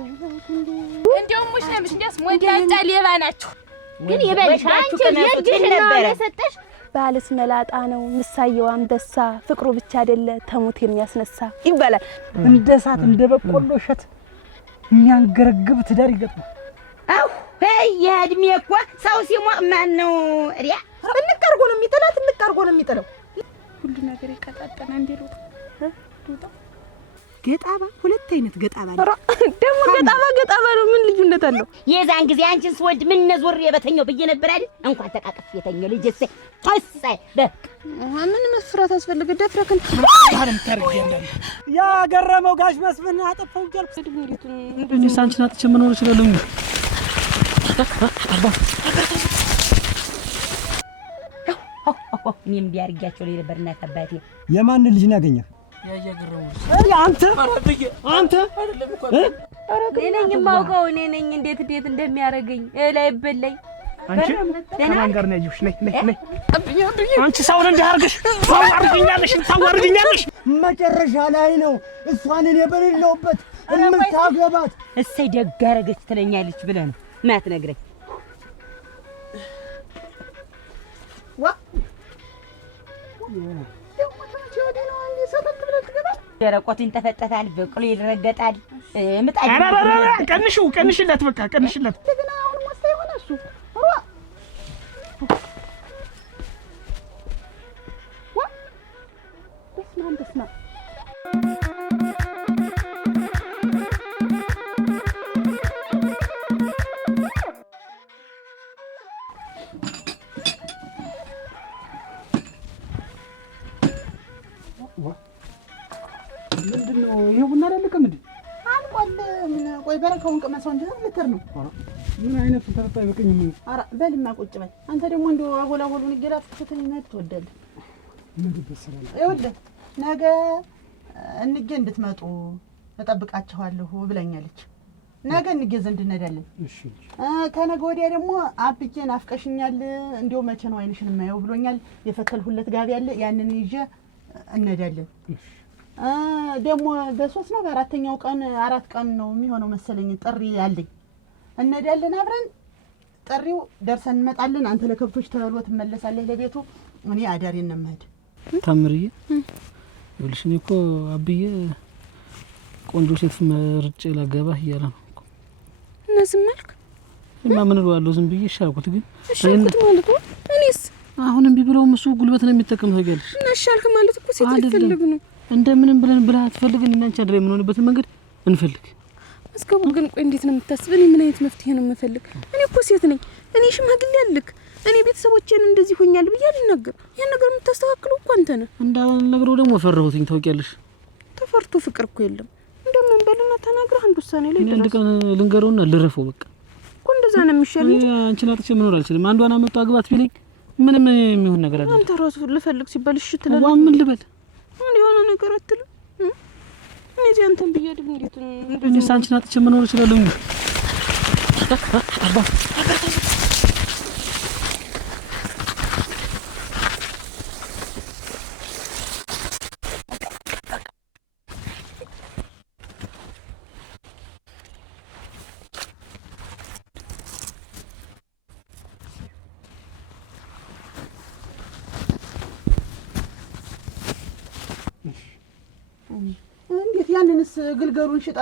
እንደውም ሙሽ ነምሽ እንደስ ሞዳጫ ሌባ ናችሁ ግን ይበልሽ አንቺ የእጅሽ ነው የሰጠሽ ባልስ መላጣ ነው ምሳየው አንበሳ ፍቅሩ ብቻ አይደለ ተሞት የሚያስነሳ ይባላል። እንደ እሳት እንደ በቆሎ እሸት የሚያንገረግብ ትዳር ይገጥማል። አው የእድሜ እኮ ሰው ሲሞቅ ማን ነው ሪያ እንቀርጎ ነው የሚጥላት እንቀርጎ ነው የሚጥለው። ሁሉ ነገር ይቀጣጠና እንዲሩት ገጣባ ሁለት አይነት ገጣባ ነው ደግሞ ገጣባ ነው ምን ልዩነት አለው? የዛን ጊዜ አንቺን ስወልድ ምን ነዞር የበተኛው ብዬ ነበር አይደል? እንኳን ተቃቀፍ የተኛው ልጅስ ተሳይ በቃ ምን መስፍራት አስፈልገ ደፍረክን አለም ታርጊያለህ። ያ ገረመው ጋሽ መስፍን አጠፋው ጀልኩ እንዴቱን እንዴ ሳንቺን አጥቼ መኖር ይችላል እንዴ? አባ እኔም ቢያርጋቸው ላይ ነበርና ተባቴ የማን ልጅ ነው ያገኘህ? አንተ አይደለም እኮ እኔ ማውቀው እኔ ነኝ እንዴት እንደሚያረጋኝ ላይ በለኝ አንቺ ከማን ጋር ነው ያዩሽ? ነይ አንቺ ሰውን እንዲያርግሽ ታዋርድኛለሽ። መጨረሻ ላይ ነው እሷን እኔ በሌለውበት እምታገባት። እሰይ ደግ አደረገች ትለኛለች ብለህ ነው ማትነግረኝ? ደረቆት ይንጠፈጠፋል፣ በቅሎ ይረገጣል። ምጣድ ቀንሽለት በቃ ቀንሽለት። ግን አሁን ወስታ ይሆነ እሱ በስመ ምንድነው ይሄ ቡና አይደለም እንዴ? አልቋል። ምን ቆይ በረካውን ቀመሰው እንጂ ልትር ነው። ምን አይነት ተረጣ ይበቀኝ ምን? አራ በልና ቁጭ በል አንተ ደግሞ እንደው አጎላጎሉን ይገላፍኩትን ነድ ትወደልህ። ምን ይበሰላል? ይኸውልህ ነገ እንጌ እንድትመጡ እጠብቃችኋለሁ ብለኛለች። ነገ እንጌ ዘንድ እንሄዳለን። እሺ ከነገ ወዲያ ደግሞ አብዬን አፍቀሽኛል እንደው መቼ ነው አይንሽን የማየው ብሎኛል። የፈተልሁለት ጋቢ አለ ያንን ይዤ እንሄዳለን። እሺ ደግሞ በ3 ነው በ4ኛው ቀን 4 ቀን ነው የሚሆነው መሰለኝ ጥሪ ያለኝ እንሄዳለን አብረን። ጥሪው ደርሰን እንመጣለን። አንተ ለከብቶች ተበሎ ትመለሳለህ ለቤቱ፣ እኔ አዳሬን ነው የምሄድ። ታምርዬ ይኸውልሽ እኔ እኮ አብዬ ቆንጆ ሴት መርጬ ላገባህ እያለ ነው እኮ። እነዚህ መልክ እና ምን እለዋለሁ ዝም ብዬ ሻልኩት። ግን ሻልኩት ማለት ነው እኔስ አሁንም ቢብለውም እሱ ጉልበት ነው የሚጠቀም ታውቂያለሽ። እና ሻልክ ማለት እኮ ሴት ልፈልግ ነው እንደምንም ብለን ብላ ትፈልግን እና አንቺ አድሬ የምንሆንበትን መንገድ እንፈልግ። እስከቡ ግን ቆይ እንዴት ነው የምታስበኝ? ምን አይነት መፍትሄ ነው የምፈልግ? እኔ እኮ ሴት ነኝ። እኔ ሽማግሌ አልክ። እኔ ቤተሰቦቼን እንደዚህ ሆኛል ብዬ አልናገር። ያን ነገር የምታስተካክለው እኮ አንተ ነህ። እንዳልነግረው ደግሞ ፈራሁትኝ ታውቂያለሽ። ተፈርቶ ፍቅር እኮ የለም። እንደምን በልና ተናግረህ አንድ ውሳኔ ላይ አንድ ቀን ልንገረውና ልረፈው በቃ እኮ እንደዛ ነው የሚሻል እንጂ አንቺን አጥቼ መኖር አልችልም። አንዷን አመጣ አግባት ቢለኝ ምንም የሚሆን ነገር አይደለም። አንተ ራስህ ልፈልግ ሲባል እሺ ትላለህ። ምን ልበል? የሆነ ነገር አትልም። እነዚህ አንተን ብያድብ እንዴት እንደዚህ ሳንቺን አጥቼ መኖር እችላለሁ? አባ እንዴት ያንንስ ግልገሩን ሽጣ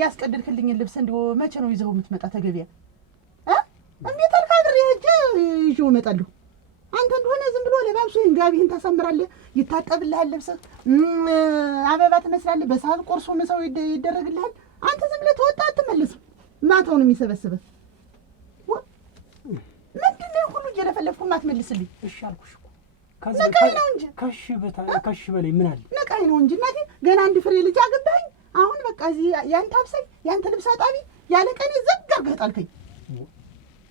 ያስቀደድክልኝ ልብስ እንደው መቼ ነው ይዘው የምትመጣ ተገቢያ? እንዴት አልካድር ይዤው እመጣለሁ። አንተ እንደሆነ ዝም ብሎ ለባብሶ ጋቢህን ታሳምራለህ፣ ይታጠብልሃል፣ ልብስ አበባ ትመስላለህ፣ በሰዓት ቆርሶ ምሳው ይደረግልሃል። አንተ ዝም ብለህ ተወጣ አትመለስም። ማታውን የሚሰበስበህ ምንድነው ሁሉ እየለፈለፍኩ ማትመልስልኝ? እሺ አልኩሽ እኮ ነቃይ ነው እንጂ ከሽ በላይ ምን አለ? ነቃይ ነው እንጂ እናቴ ገና አንድ ፍሬ ልጅ አገባኝ። አሁን በቃ እዚህ ያንተ አብሳይ ያንተ ልብስ አጣቢ ያለ ቀኔ ዘግ አድርገህ ጣልከኝ።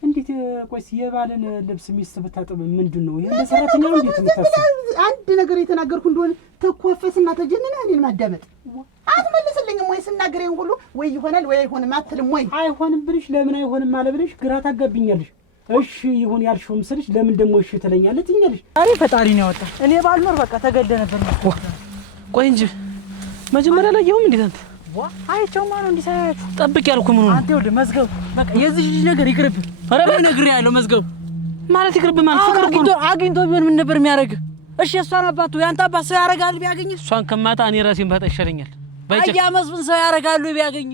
እንዴት ቆይስ የባለን ልብስ ሚስት ብታጠብ ምንድነው? ይሄ ለሰራተኛ ነው እንዴት የምታስብ? አንድ ነገር የተናገርኩ እንደሆነ ተኮፈስና ተጀነነ እኔን ማዳመጥ አትመልስልኝም ወይ? ስናገረኝ ሁሉ ወይ ይሆናል ወይ አይሆንም አትልም ወይ? አይሆንም ብልሽ ለምን አይሆንም አለ ብልሽ ግራ ታጋብኛለሽ። እሺ ይሁን ያልሽው ምስልሽ ለምን ደሞ እሺ ትለኛለህ ትኛለሽ? አሪ ፈጣሪ ነው ያወጣ። እኔ ባልኖር በቃ ተገደ ነበር። ቆይ እንጂ መጀመሪያ ላይ ይሁን እንዴት አንተ አይቼው ማነው እንዲሳያችሁ ጠብቅ ያልኩ ምን ሆነ? አንተ ይኸውልህ መዝገቡ በቃ የዚህ ልጅ ነገር ይቅርብ። ኧረ ነግሬሃለሁ መዝገቡ ማለት ይቅርብ ማለት ፍቅር እኮ አግኝቶ ቢሆን ምን ነበር የሚያደርግ? እሺ እሷን አባቱ ያንተ አባት ሰው ያደርጋል ቢያገኝ? እሷን ከማጣ እኔ ራሴን ባጣ ይሻለኛል። አያ መስፍን ሰው ያደርጋሉ ቢያገኝ?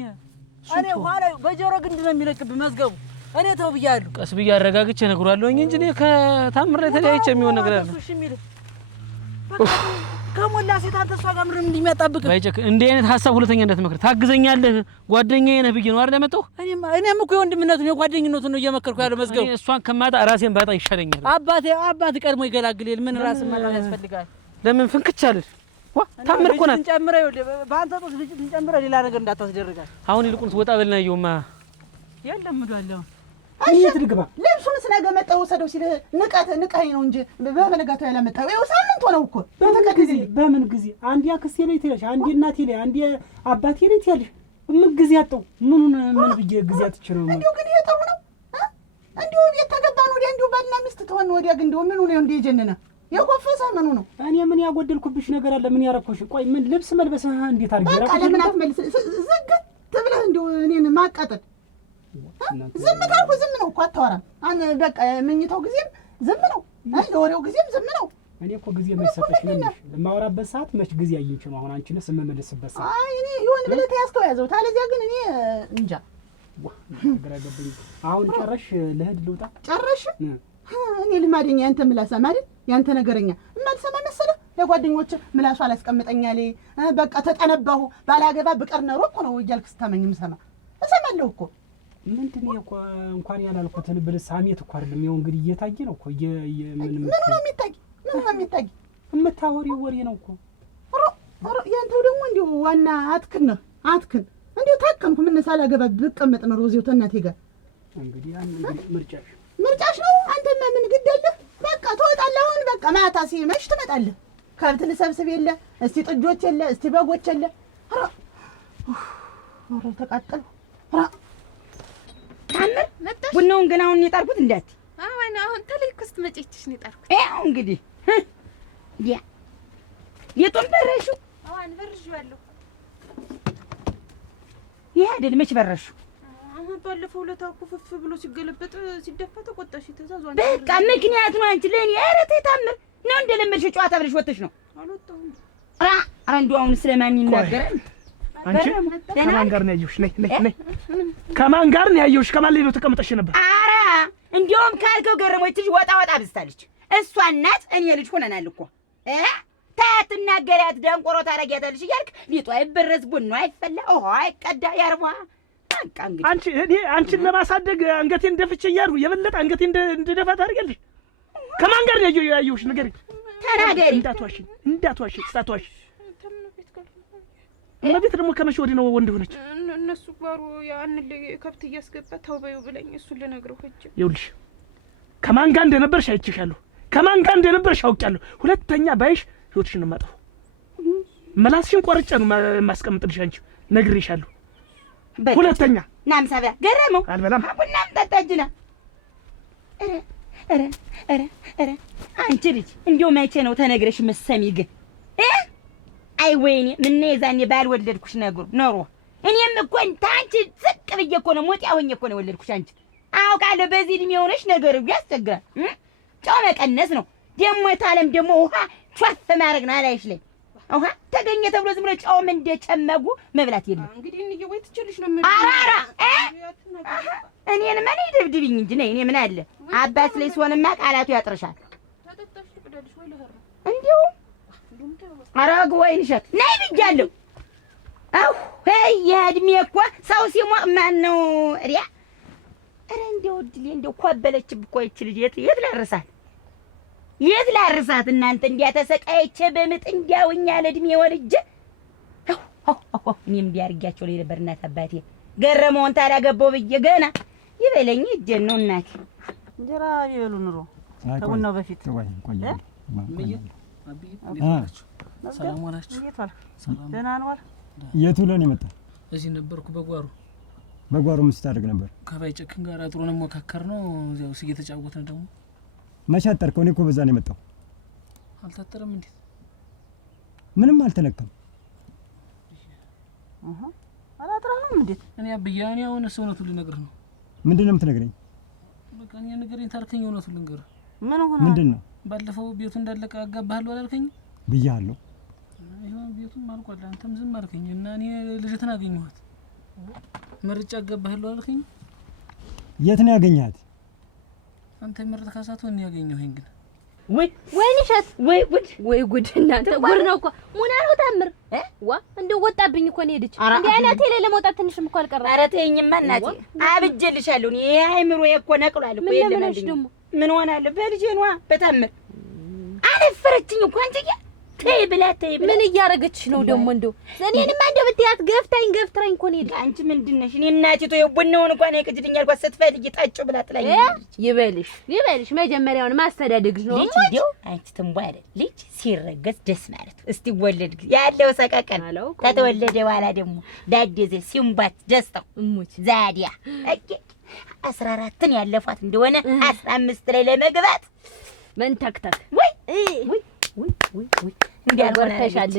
እኔ ኋላ በጆሮ ግንድ ነው የሚለቅብህ መዝገቡ። እኔ ተው ብያለሁ። ቀስ ብዬ አረጋግቼ እነግሯለሁኝ እንጂ እኔ ከታምሬ ተለያይቼ የሚሆን ነገር አለ። እሺ የሚል ከሞላ ሴት አንተ እሷ ጋር ምንም እንደሚያጣብቅ ባይጨክ እንደ አይነት ሀሳብ ሁለተኛ እንዳትመክር። ታግዘኛለህ ጓደኛዬ ነህ ብዬ ነው አይደል የመጣሁ። እኔም እኮ የወንድምነቱን የጓደኝነቱን ነው እየመከርኩ ያለው መዝገቡ። እሷን ከማጣ ራሴን ባጣ ይሻለኛል። አባቴ ቀድሞ ይገላግልል። ምን ራስን ማጣት ያስፈልጋል? ለምን ፍንክች አለሽ? ታምር እኮ ናት። እንጨምረው በአንተ ጦስ ልጅ እንጨምረው ሌላ ነገር እንዳታስደርጋል። አሁን ይልቁንስ ወጣ በልና ይኸውማ የለም ምዷለሁ እሺ ትግባ ልብሱንስ ነገ መጣሁ ወሰደው ሲል ንቀኸኝ ነው እንጂ በመነጋታው ያላመጣው ይኸው ሳምንት ሆነው እኮ በምን ጊዜ አንዴ አክስቴ ላይ ትያለሽ፣ አንዴ እናቴ ላይ፣ አንዴ አባቴ ላይ ትያለሽ። ምን ጊዜ አጣው? ምን ብዬ ጊዜ አትችለው ነው? እንዴው ግን ይሄ ጥሩ ነው። እንዴው ቤት ተገባን ወዲያ እንዴው ባልና ሚስት ተሆነ ወዲያ ግን እንዴው ምኑ ነው እንዴ የጀነነ የቆፈሰ ምኑ ነው? እኔ ምን ያጎደልኩብሽ ነገር አለ? ምን ያረኩሽ? ቆይ ምን ልብስ መልበስህ እንዴት አድርጌ በቃ ለምን አትመልስ? ዘግት ትብለህ እንዴው እኔን ማቃጠል ዝም ካልኩ ዝም ነው እኮ አታወራም። በቃ የምኝታው ጊዜም ዝም ነው፣ የወሬው ጊዜም ዝም ነው። እኔ እኮ ጊዜ መሰጠሽ ነው ለማወራበት ሰዓት መች ጊዜ አየንች ነው። አሁን አንቺ ነሽ የምመለስበት ሰዓት። አይ እኔ ይሁን ብለህ ተያዝከው ያዘው። ታለዚያ ግን እኔ እንጃ ግራ ገባኝ። አሁን ጨረሽ ልሄድ ልውጣ? ጨረሽ? እኔ ልማደኛ ያንተ ምላሳ ማለት ያንተ ነገረኛ እማልሰማ መሰለህ? ለጓደኞች ምላሱ አላስቀምጠኛል። በቃ ተጠነባሁ ባላገባ ብቀር ኖሮ እኮ ነው እያልክ ስታመኝ ምሰማ እሰማለሁ እኮ። ምንድን ነው እኮ እንኳን ያላልኩትን ብልህ ሳሜት እኮ አይደለም። ይኸው እንግዲህ እየታየ ነው እኮ ምን ነው የሚታይ? የምታወሪው ወሬ ነው እኮ። ያንተው ደግሞ እንዲሁ ዋና አትክን ነው አትክን። እንዲሁ ታከምኩ ምን ሳላገባ ብቀመጥ ነው እዚሁ ተናቴ ጋር። እንግዲህ ምርጫሽ ነው። አንተማ ምን ግድ አለህ? በቃ ትወጣለህ። አሁን በቃ ማታ ሲመሽ ትመጣለህ። ከብት ልሰብስብ የለ እስቲ ጥጆች የለ እስቲ በጎች የለ። ኧረ ተቃጠልኩ። ታምር ቡናውን ግን አሁን የጣርኩት እንዳት አሁን ተለይኩስ መጪችሽ ነው የጣርኩት። ያው እንግዲህ ያ የጦም በረሹ አሁን በርሹዋለሁ። ይሄ አይደል መች በረሹ? አሁን ባለፈው ለታኩ ፍፍ ብሎ ሲገለበጥ ሲደፋ ተቆጣሽ። ተዛዟን በቃ ምክንያት ነው አንቺ ለኔ። ኧረ ተይ ታምር ነው እንደለመድሽ ጨዋታ ብለሽ ወጥተሽ ነው። አልወጣሁም። እንደው አሁን ስለማን ይናገራል? አንቺ ከማን ጋር ነው ያየሁሽ? ነይ ከማን ጋር ነው ያየሁሽ? ከማን ላይ ነው ተቀምጠሽ ነበር? ኧረ እንዲያውም ካልከው ገረሞች ልጅ ወጣ ብስታለች። እሷ እናት እኔ ልጅ ሆነናል እኮ ታያት ትናገሪያት ደንቆሮ ታረጊያታለሽ እያልክ ሊጧ አይበረዝ ቡና አይፈላ ውሃ አይቀዳ ያርቧ። በቃ እንግዲህ አንቺን ለማሳደግ አንገቴን ደፍቼ እያልኩ የበለጠ አንገቴን እንደደፋ ታደርጊያለሽ። ከማን ጋር ነው ያየሁሽ? ንገሪኝ። ተናገሪ። እንዳትዋሺ ሳትዋሺ። እመቤት ደግሞ ከመቼ ወዲህ ነው ወንድ ሆነች? እነሱ ባሩ ያን ከብት እያስገባ ተውበዩ ብለኝ እሱን ልነግረው ሂጅ። ይኸውልሽ ከማን ጋር እንደነበርሽ አይቼሻለሁ። ከማን ጋር እንደነበርሽ አውቄያለሁ። ሁለተኛ ባይሽ ህይወትሽን ማጠፉ መላስሽን ቆርጬ ነው የማስቀምጥልሽ። አንቺ ነግሬሻለሁ። ሁለተኛ ናምሳ ብላ ገረመው አልበላም። ቡናም ጠጣጅና ኧረ አንቺ ልጅ እንዲያው መቼ ነው ተነግረሽ መሰሚ? ግን አይ ወይኔ ምን የዛኔ ባልወለድኩሽ ኖሮ እኔም እኮ ታንቺ ዝቅ ብዬ እኮ ነው ሞት ያሆኝ እኮ ነው የወለድኩሽ። አንቺ አውቃለሁ በዚህ እድሜ ሆነሽ ነገሩ ያስቸግራል። ጨው መቀነስ ነው ደግሞ ታለም ደግሞ ውሃ ቿፍ ማድረግ ነው አላይሽ ላይ ውሃ ተገኘ ተብሎ ዝም ብሎ ጨውም እንደጨመጉ መብላት የለም። እንግዲህ እንዬ ወይ ትችልሽ ነው ምን አራራ እኔን ምን ይደብድብኝ እንጂ ነኝ። እኔ ምን አለ አባስ ላይ ሲሆንማ ቃላቱ ያጥርሻል። ተጠጣሽ ልቅደልሽ ወይ ለህር እንዲሁ አራግ ወይን እሸት ነይ ብያለሁ። አው ሄይ የእድሜ እኮ ሰው ሲሞቅ ማን ነው እሪያ? ኧረ እንደው ድሌ እንደው ኮበለችብ እኮ ይች ልጅ የት ላርሳት እናንተ እንዲያተሰቃየች በምጥ እንዲያውኛ ለእድሜ ወልጄ እኔም እንዲያርጋቸው ላይ ነበር እናት አባቴ ገረመውን ታላገባው ብዬ ገና ይበለኝ እጄን ነው እናቴ እንጀራ ይበሉ ኑሮ ተቡናው በፊት ሰላም ዋላችሁ? ደህና ነው። የት ውለህ ነው የመጣው? እዚህ ነበርኩ በጓሮ ምን ስታደርግ ነበር? ከባይ ጨክን ጋር አጥሩን ሞካከር ነው እዚያው እየተጫወትን ደግሞ። መቼ አጠርከው? እኔ እኮ በዛ ነው የመጣው። አልታጠረም እንዴ? ምንም አልተነካም። አላጥራህም እንዴት? እኔ አብዬ እኔ አሁን እውነቱን ልነግርህ ነው። ምንድን ነው የምትነግረኝ? በቃ እኔ ንገረኝ ታልከኝ እውነቱን ልንገርህ። ምን ሆነ? ምንድን ነው? ባለፈው ቤቱ እንዳለቀ አጋባሃለሁ አላልከኝ? ብያለሁ። ይሄን ቤቱን አልቋል። አንተም ዝም አልከኝ እና እኔ ልጅትን አገኘኋት መርጫ አጋባሃለሁ አላልከኝ? የት ነው ያገኘሃት? አንተ መርጥ ካሳት ወን ያገኘሁኝ ግን ወይ ንሸት ወይ ጉድ እናንተ ጉድ ነው እኮ ሙና ነው ታምር ዋ እንደው ወጣብኝ እኮ ነው ሄደች እንዴ አናቴ ላይ ለመውጣት ትንሽም እኮ አልቀረ። ኧረ ተይኝማ እናቴ አብጀልሻለሁ። ይሄ አይምሮዬ እኮ ነቅሏል እኮ የለም። ምን ሆናለሁ? በልጄ ነዋ በታምር አለፈረችኝ እኮ አንቺዬ። ተይ ብላ ምን እያረገችሽ ነው ደግሞ? እንደው እኔንማ እንደው ብትያት ገፍታኝ እኮ ነው ሄደች። አንቺ ምንድን ነሽ? እኔ እናቲቱ የቡናውን እንኳን አይቀጅልኝ አልኳት። ስትፈልጊ ጠጪ ብላ ጥላኝ ይበልሽ መጀመሪያውን ማስተዳደግሽ ነው። ልጅ እንደው አንቺ ትንቧ አይደል ልጅ ሲረገዝ ደስ ማለት እስቲ ወለድ ያለው ሰቀቀን ከተወለደ በኋላ ደግሞ ዳዴዘ ሲምባት ደስታው እሙች ዛዲያ 14ን ያለፋት እንደሆነ 15 ላይ ለመግባት መንተክተክ ወይ እንዲያልሆነሻል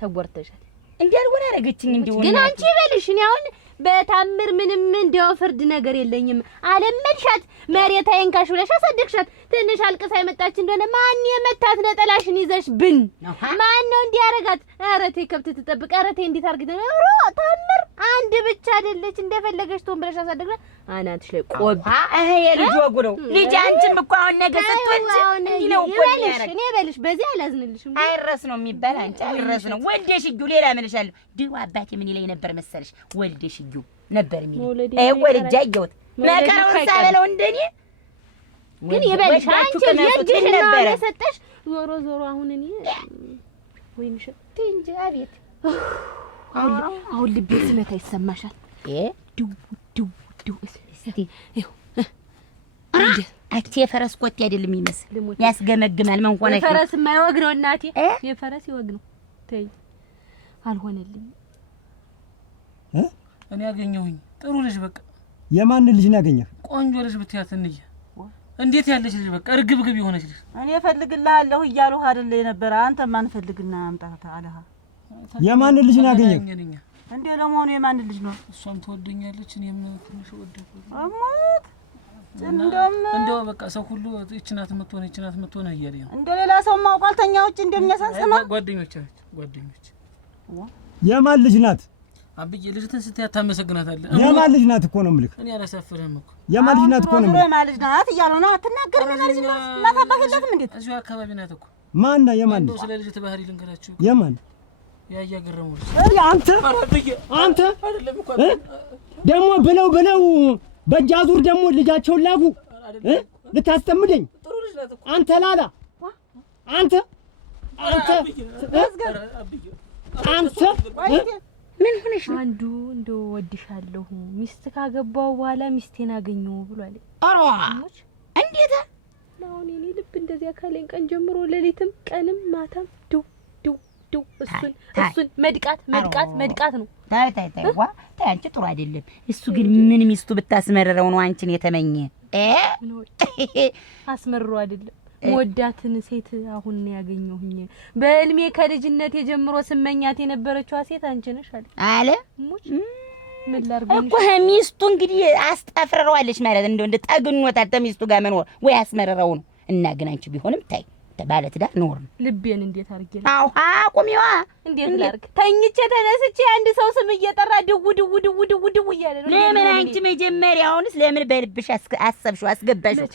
ተጎርተሻል እንዲያልሆነ አረገችኝ። እንደው ግን አንቺ ይበልሽ እኔ አሁን በታምር ምንም እንደው ፍርድ ነገር የለኝም። አለመድሻት መሬት አይንካሽ ብለሽ አሳደግሻት። ትንሽ አልቅሳ የመጣች እንደሆነ ማን የመታት ነጠላሽን ይዘሽ ብን ማን ነው እንዲያረጋት? ኧረ ተይ ከብት ትጠብቅ። ኧረ ተይ እንዴት አርግተ ታምር አንድ ብቻ አይደለች እንደፈለገች ትሆን ብለሽ አሳደግሻት። አናትሽ ላይ ቆብ የልጅ ወጉ ነው። ልጅ አንቺም እኮ አሁን ነገ ስትወልጂ እንዲለው ይበልሽ እኔ በልሽ በዚህ አላዝንልሽም። አይረስ ነው የሚባል አንቺ አይረስ ነው ወልደሽ እዩ ሌላ ምንሻለሁ። ድሮ አባቴ ምን ይለኝ ነበር መሰለሽ? ወልደሽ እዩ ነበር የሚለኝ። ወልጄ አየሁት መከራውን ሳበለው እንደኔ። ግን ይበልሽ አንቺ የእጅሽን ነው የሰጠሽ። ዞሮ አሁን እኔ ወይንሽ እንጂ አቤት አሁን ልቤ ስመታ ይሰማሻል? ዱ እስቲ ይኸው አቲ የፈረስ ኮቴ አይደለም የሚመስል ያስገመግማል። ምን ሆነ? የፈረስ የማይወግ ነው እናቴ። የፈረስ ይወግ ነው። ተይ አልሆነልኝም። እኔ ያገኘሁኝ ጥሩ ልጅ በቃ። የማን ልጅ ነው ያገኘህ? ቆንጆ ልጅ ብትያት እንዬ እንዴት ያለች ልጅ በቃ እርግብግብ የሆነች ልጅ። እኔ እፈልግልሃለሁ እያሉህ አይደል የነበረ? አንተ ማን ፈልግና አምጣታ አለህ? የማን ልጅ ነው ያገኘህ? እንዴ ለመሆኑ የማን ልጅ ነው? እሷም ትወደኛለች እኔም ትንሽ ወደድኩ። አሞት እንደው በቃ ሰው ሁሉ እችናት የምትሆነ እያለኝ ነው። እንደ ሌላ ሰው ማውቃልተኛ ውጭ እንደሚያሳስማ ጓደኞች የማን ልጅ ናት? አብዬ ልጅትን ስትያት ታመሰግናታለህ። የማን ልጅ ናት እኮ ነው የምልህ። እኔ አላሳፍርህም እኮ የማን ልጅ ናት እኮ ነው የምልህ። የማን ልጅ ናት እያለው ነው አትናገርም? የማን ልጅ ናት? እናት አባት የላትም እንዴ? እዚሁ አካባቢ ናት እኮ። ማን የማን ልጅ? ስለ ልጅት ባህሪ ልንገራችሁ። የማን ያያ ገረሙ ልጅ? አንተ ደግሞ ብለው በእጅ አዙር ደግሞ ልጃቸውን ላኩ ልታስጠምደኝ። አንተ ላላ አንተ ምን ሆነሽ ነው? አንዱ እንደው ወድሻለሁ ሚስት ካገባው በኋላ ሚስቴን አገኘው ብሏል። አራሞች እንዴት ነው? እኔ ልብ እንደዚያ ካለኝ ቀን ጀምሮ ሌሊትም ቀንም ማታም ዱ እሱን መድቃት ነው። ታይ ዋ ታይ አንቺ ጥሩ አይደለም። እሱ ግን ምን ሚስቱ ብታስመረረው ነው አንቺን የተመኘ? አስመርሮ አይደለም ወዳትን ሴት አሁን ነው ያገኘሁኝ። በእልሜ ከልጅነት የጀምሮ ስመኛት የነበረችው ሴት አንቺ ነሽ አለ ሙች ምን ላርገኝ እኮ ሚስቱ እንግዲህ አስጠፍረዋለች ማለት እንደ ጠግኖታል ተሚስቱ ጋር መኖር ወይ አስመረረው ነው። እና ግን አንቺ ቢሆንም ታይ ባለ ትዳር ኖር ነው። ልቤን እንዴት አርጌ ነው? አው አቁሚዋ እንዴት ላርግ? ተኝቼ ተነስቼ አንድ ሰው ስም እየጠራ ድው እያለ ነው። ለምን አንቺ መጀመሪያውንስ ለምን በልብሽ አሰብሽው አስገባሽው?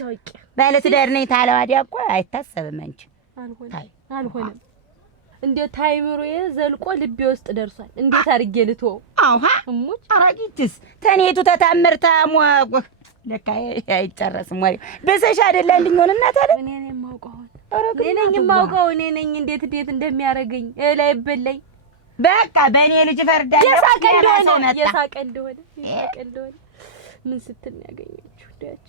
ባለ ትዳር ነኝ ታለው አዲያ እኮ አይታሰብም። አንቺ አልሆነም። እንደ ታይምሮዬ ዘልቆ ልቤ ውስጥ ደርሷል። እንዴት አርጌ ልቶ? አውሃ እሙች አራጊትስ ተኔቱ ተታመርታ ሟቆ ለካ አይጨረስም ወይ በሰሽ አይደላልኝ ሆነ እናት አለ እኔ ነኝ የማውቀው እኔ ነኝ እንዴት እንደሚያረገኝ ላይ በለኝ። በቃ በእኔ ልጅ ፈርዳለሁ። የሳቀ እንደሆነ ምን ስትል ያገኘችው ዳች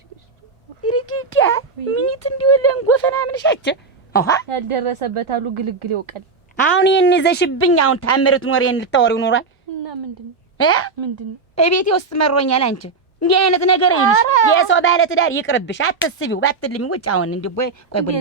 ይርጊያ ምኒት እንዲወለን ጎፈና ምንሻቸ አሃ ያልደረሰበት አሉ ግልግል ይወቀል። አሁን ይሄን ይዘሽብኝ አሁን ታምርት ኖሬን ልታወሪው ኖሯል እና ምንድነው እቤቴ ውስጥ መሮኛል። አንቺ እንዲህ አይነት ነገር ይልሽ የሰው ባለ ትዳር ይቅርብሽ፣ አትስቢው፣ ባትልሚ ውጭ አሁን እንዲህ ቆይ ቡና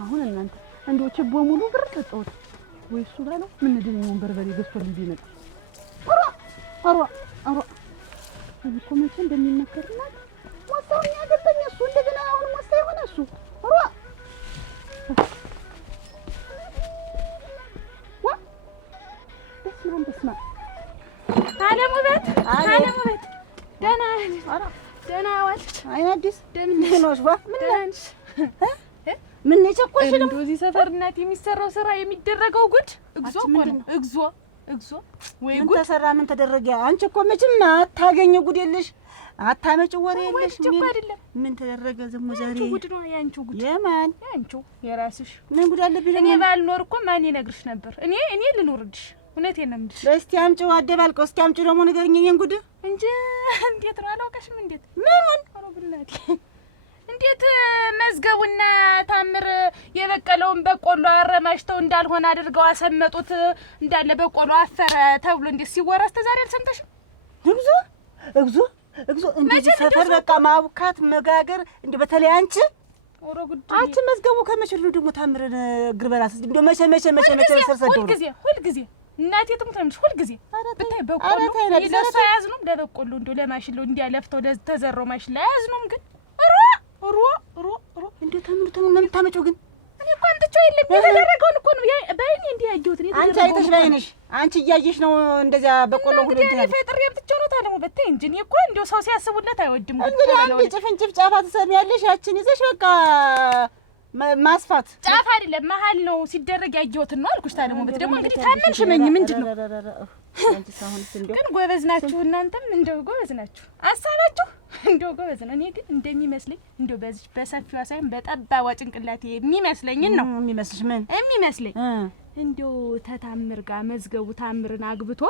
አሁን እናንተ እንደው ችቦ ሙሉ ብር ሰጠሁት ወይ እሱ ጋር ነው ምን እንደኛውን በርበሬ ገዝቶልኝ ቢመጣ አሮ እኮ መቼ እንደሚመከርና ወጣው ያገባኝ እሱ እንደገና አሁን ወጣው የሆነ እሱ በስመ ዓለም ውበት ደህና ዋልሽ? አይ አዲስ እንደምን ነሽ? ምን የቸኮልሽ ነው? እንደዚህ ሰፈር እናት የሚሰራው ስራ የሚደረገው ጉድ እግዚኦ እኮ ነው። እግዚኦ ወይ ጉድ ተሰራ ምን ተደረገ? አንቺ እኮ መቼም አታገኘው ጉድ የለሽ አታመጪው ወሬ የለሽ። ምን ተደረገ? ዝም ዛሬ ጉድ ነው ያንቺው ጉድ። የማን ያንቺው? የራስሽ። ምን ጉድ አለብኝ? እኔ ባልኖር እኮ ማን ይነግርሽ ነበር? እኔ ልኖርልሽ። እውነቴን ነው የምልሽ። እስቲ አምጪው አደባልቀው። እስቲ አምጪው ደግሞ ንገሪኝ የኔን ጉድ እንጂ እንዴት ነው አላውቀሽም? እንዴት ምኑን? ኧረ ብላቴ እንዴት መዝገቡና ታምር የበቀለውን በቆሎ አረማሽተው እንዳልሆነ አድርገው አሰመጡት። እንዳለ በቆሎ አፈረ ተብሎ እንዴት ሲወራ እስከ ዛሬ አልሰምተሽም? እግዚኦ እንደዚህ ሰፈር በቃ ማቡካት መጋገር እንዴ! በተለይ አንቺ አንቺ መዝገቡ ከመቼ ነው ደግሞ ታምርን ግርበራስ እንዴ? መቼ ሰርሰደው ሁልጊዜ እናቴ ትሙት ነው ሁልጊዜ ብታይ በቆሎ ለሱ አያዝኑም። ለበቆሎ እንዴ ለማሽሎ እንዲያለፍተው ለተዘራው ማሽላ አያዝኑም። ግን ሮ እንዴ ታምሩ ነው የምታመጪው? ግን እኔ እኮ አንተቸው የለም የተደረገውን እኮ ነው በአይኔ እንዲህ ያየሁት። እኔ አንቺ አይተሽ ባይነሽ አንቺ እያየሽ ነው እንደዚያ በቆሎ ሁሉ እንዴ ፈጥሬ ብትቸው ነው ታደሙ በተይ እንጂ እኔ እኮ እንደው ሰው ሲያስቡለት አይወድም። እንግዲህ አንድ ጭፍንጭፍ ጫፋ ትሰሚያለሽ። ያችን ይዘሽ በቃ ማስፋት ጫፍ አይደለም መሀል ነው ሲደረግ ያየሁት ነው አልኩሽ። ታደሙ በት ደግሞ እንግዲህ ታመንሽ መኝ ምንድን ነው አንቺ ሳሁንስ እንደው ግን ጎበዝ ናችሁ እናንተም እንደው ጎበዝ ናችሁ። አሳባችሁ እንደው ጎበዝ ነው። እኔ ግን እንደሚመስለኝ እንደው በዚህ በሰፊዋ ሳይሆን በጠባዋ ጭንቅላቴ የሚመስለኝን ነው። የሚመስልሽ ምን የሚመስለኝ እንደው ተታምር ጋር መዝገቡ ታምርን አግብቶ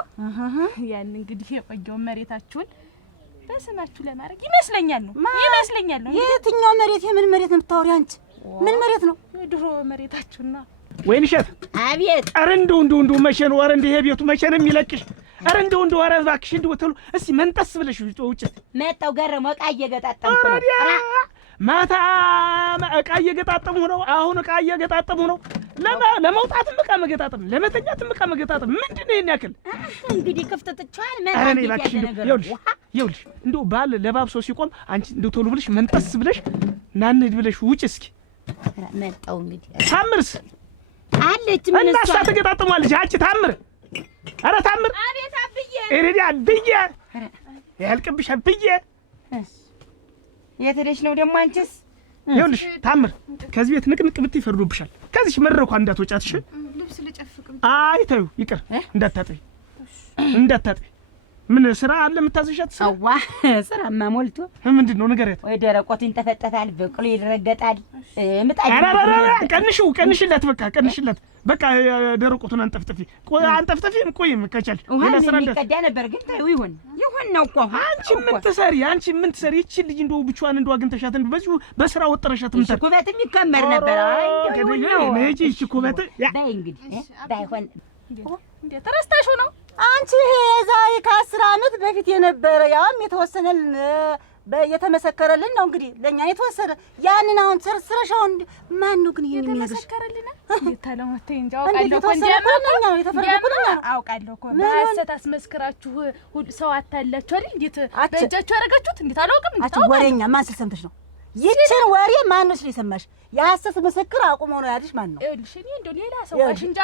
ያን እንግዲህ የቆየውን መሬታችሁን በስማችሁ ለማድረግ ይመስለኛል ነው። የትኛው መሬት? የምን መሬት ነው የምታወሪው አንቺ? ምን መሬት ነው? የድሮ መሬታችሁና ወይንሸት አቤት። ኧረ እንደው መቼ ነው? ኧረ እንደ ቤቱ መቼ ነው የሚለቅሽ? ኧረ እንደው ኧረ እባክሽ እንደው ተሉ እስቲ መንጠስ ብለሽ ውጭ መጣው ገረመው ዕቃ እየገጣጠምኩ ነው። ማታ ዕቃ እየገጣጠሙ ነው። አሁን ዕቃ እየገጣጠሙ ነው። ለመውጣትም ዕቃ መገጣጠም፣ ለመተኛትም ዕቃ መገጣጠም ምንድን ነው ይሄን ያክል? እንግዲህ ክፍት ትቻል ይኸውልሽ እንደው ባል ለባብሶ ሲቆም አንቺ እንደው ቶሎ ብለሽ መንጠስ ብለሽ ናንድ ብለሽ ውጭ እስኪ። መጣው እንግዲህ ታምርስ አለች ምን እና እሷ ትገጣጥማለች። አንቺ ታምር፣ ኧረ ታምር! አቤት አብዬ እሬዲ አብዬ ያልቅብሽ አብዬ። የት ሄደሽ ነው ደግሞ አንቺስ? ይኸውልሽ ታምር ከዚህ ቤት ንቅንቅ ብትይ ይፈርዶብሻል። ከዚህ መድረኳ እንዳትወጫትሽ። ልብስ ልጨፍቅ። አይ ተይው ይቅር፣ እንዳታጥቢ። ምን ስራ አለ የምታዘሻት? አዋ ስራማ ሞልቶ ምንድን ነው ንገሪያት። ወይ ደረቆቱ ይንጠፈጠፋል፣ በቅሎ ይረገጣል። ምጣድ ቀንሽላት፣ በቃ ቀንሽላት። በቃ ደረቆቱን አንጠፍጥፊ። ቆይ ከቻል ሌላ ስራ እንደቀዳ ነበር ግን ታዩ ይሆን ነው እኮ። አንቺ ምን ትሰሪ? ይቺ ልጅ እንደው ብቻዋን እንደው አግኝተሻት እንደው በዚሁ በስራ ወጥረሻት ምን ታር ኩበት የሚከመር ነበር። አይ ነጂ እቺ ኩበት ባይ እንግዲህ ባይሆን እንዴ ተረስታሹ ነው አንቺ። ይሄ ዛሬ ከ10 ዓመት በፊት የነበረ ያም የተወሰነልን የተመሰከረልን ነው እንግዲህ ለኛ የተወሰነ ያንን አሁን ስረሻውን ማን ነው ግን ይሄን የሚነግርሽ? የተመሰከረልን ታለማተ እንጂ አውቃለሁ እኮ በሐሰት አስመስክራችሁ ሰው አታላችሁ አይደል? እንዴት በእጃችሁ ያደረጋችሁት? እንዴት አላውቅም። እንዴት አውቃለሁ። ወሬኛ ማን ስለሰምተሽ ነው? ይችን ወሬ ማን ነው ስለሰማሽ? የሐሰት ምስክር አቁሞ ነው ያልሽ ማን ነው? ይኸውልሽ እኔ እንደው ሌላ ሰው ዋሽንጃ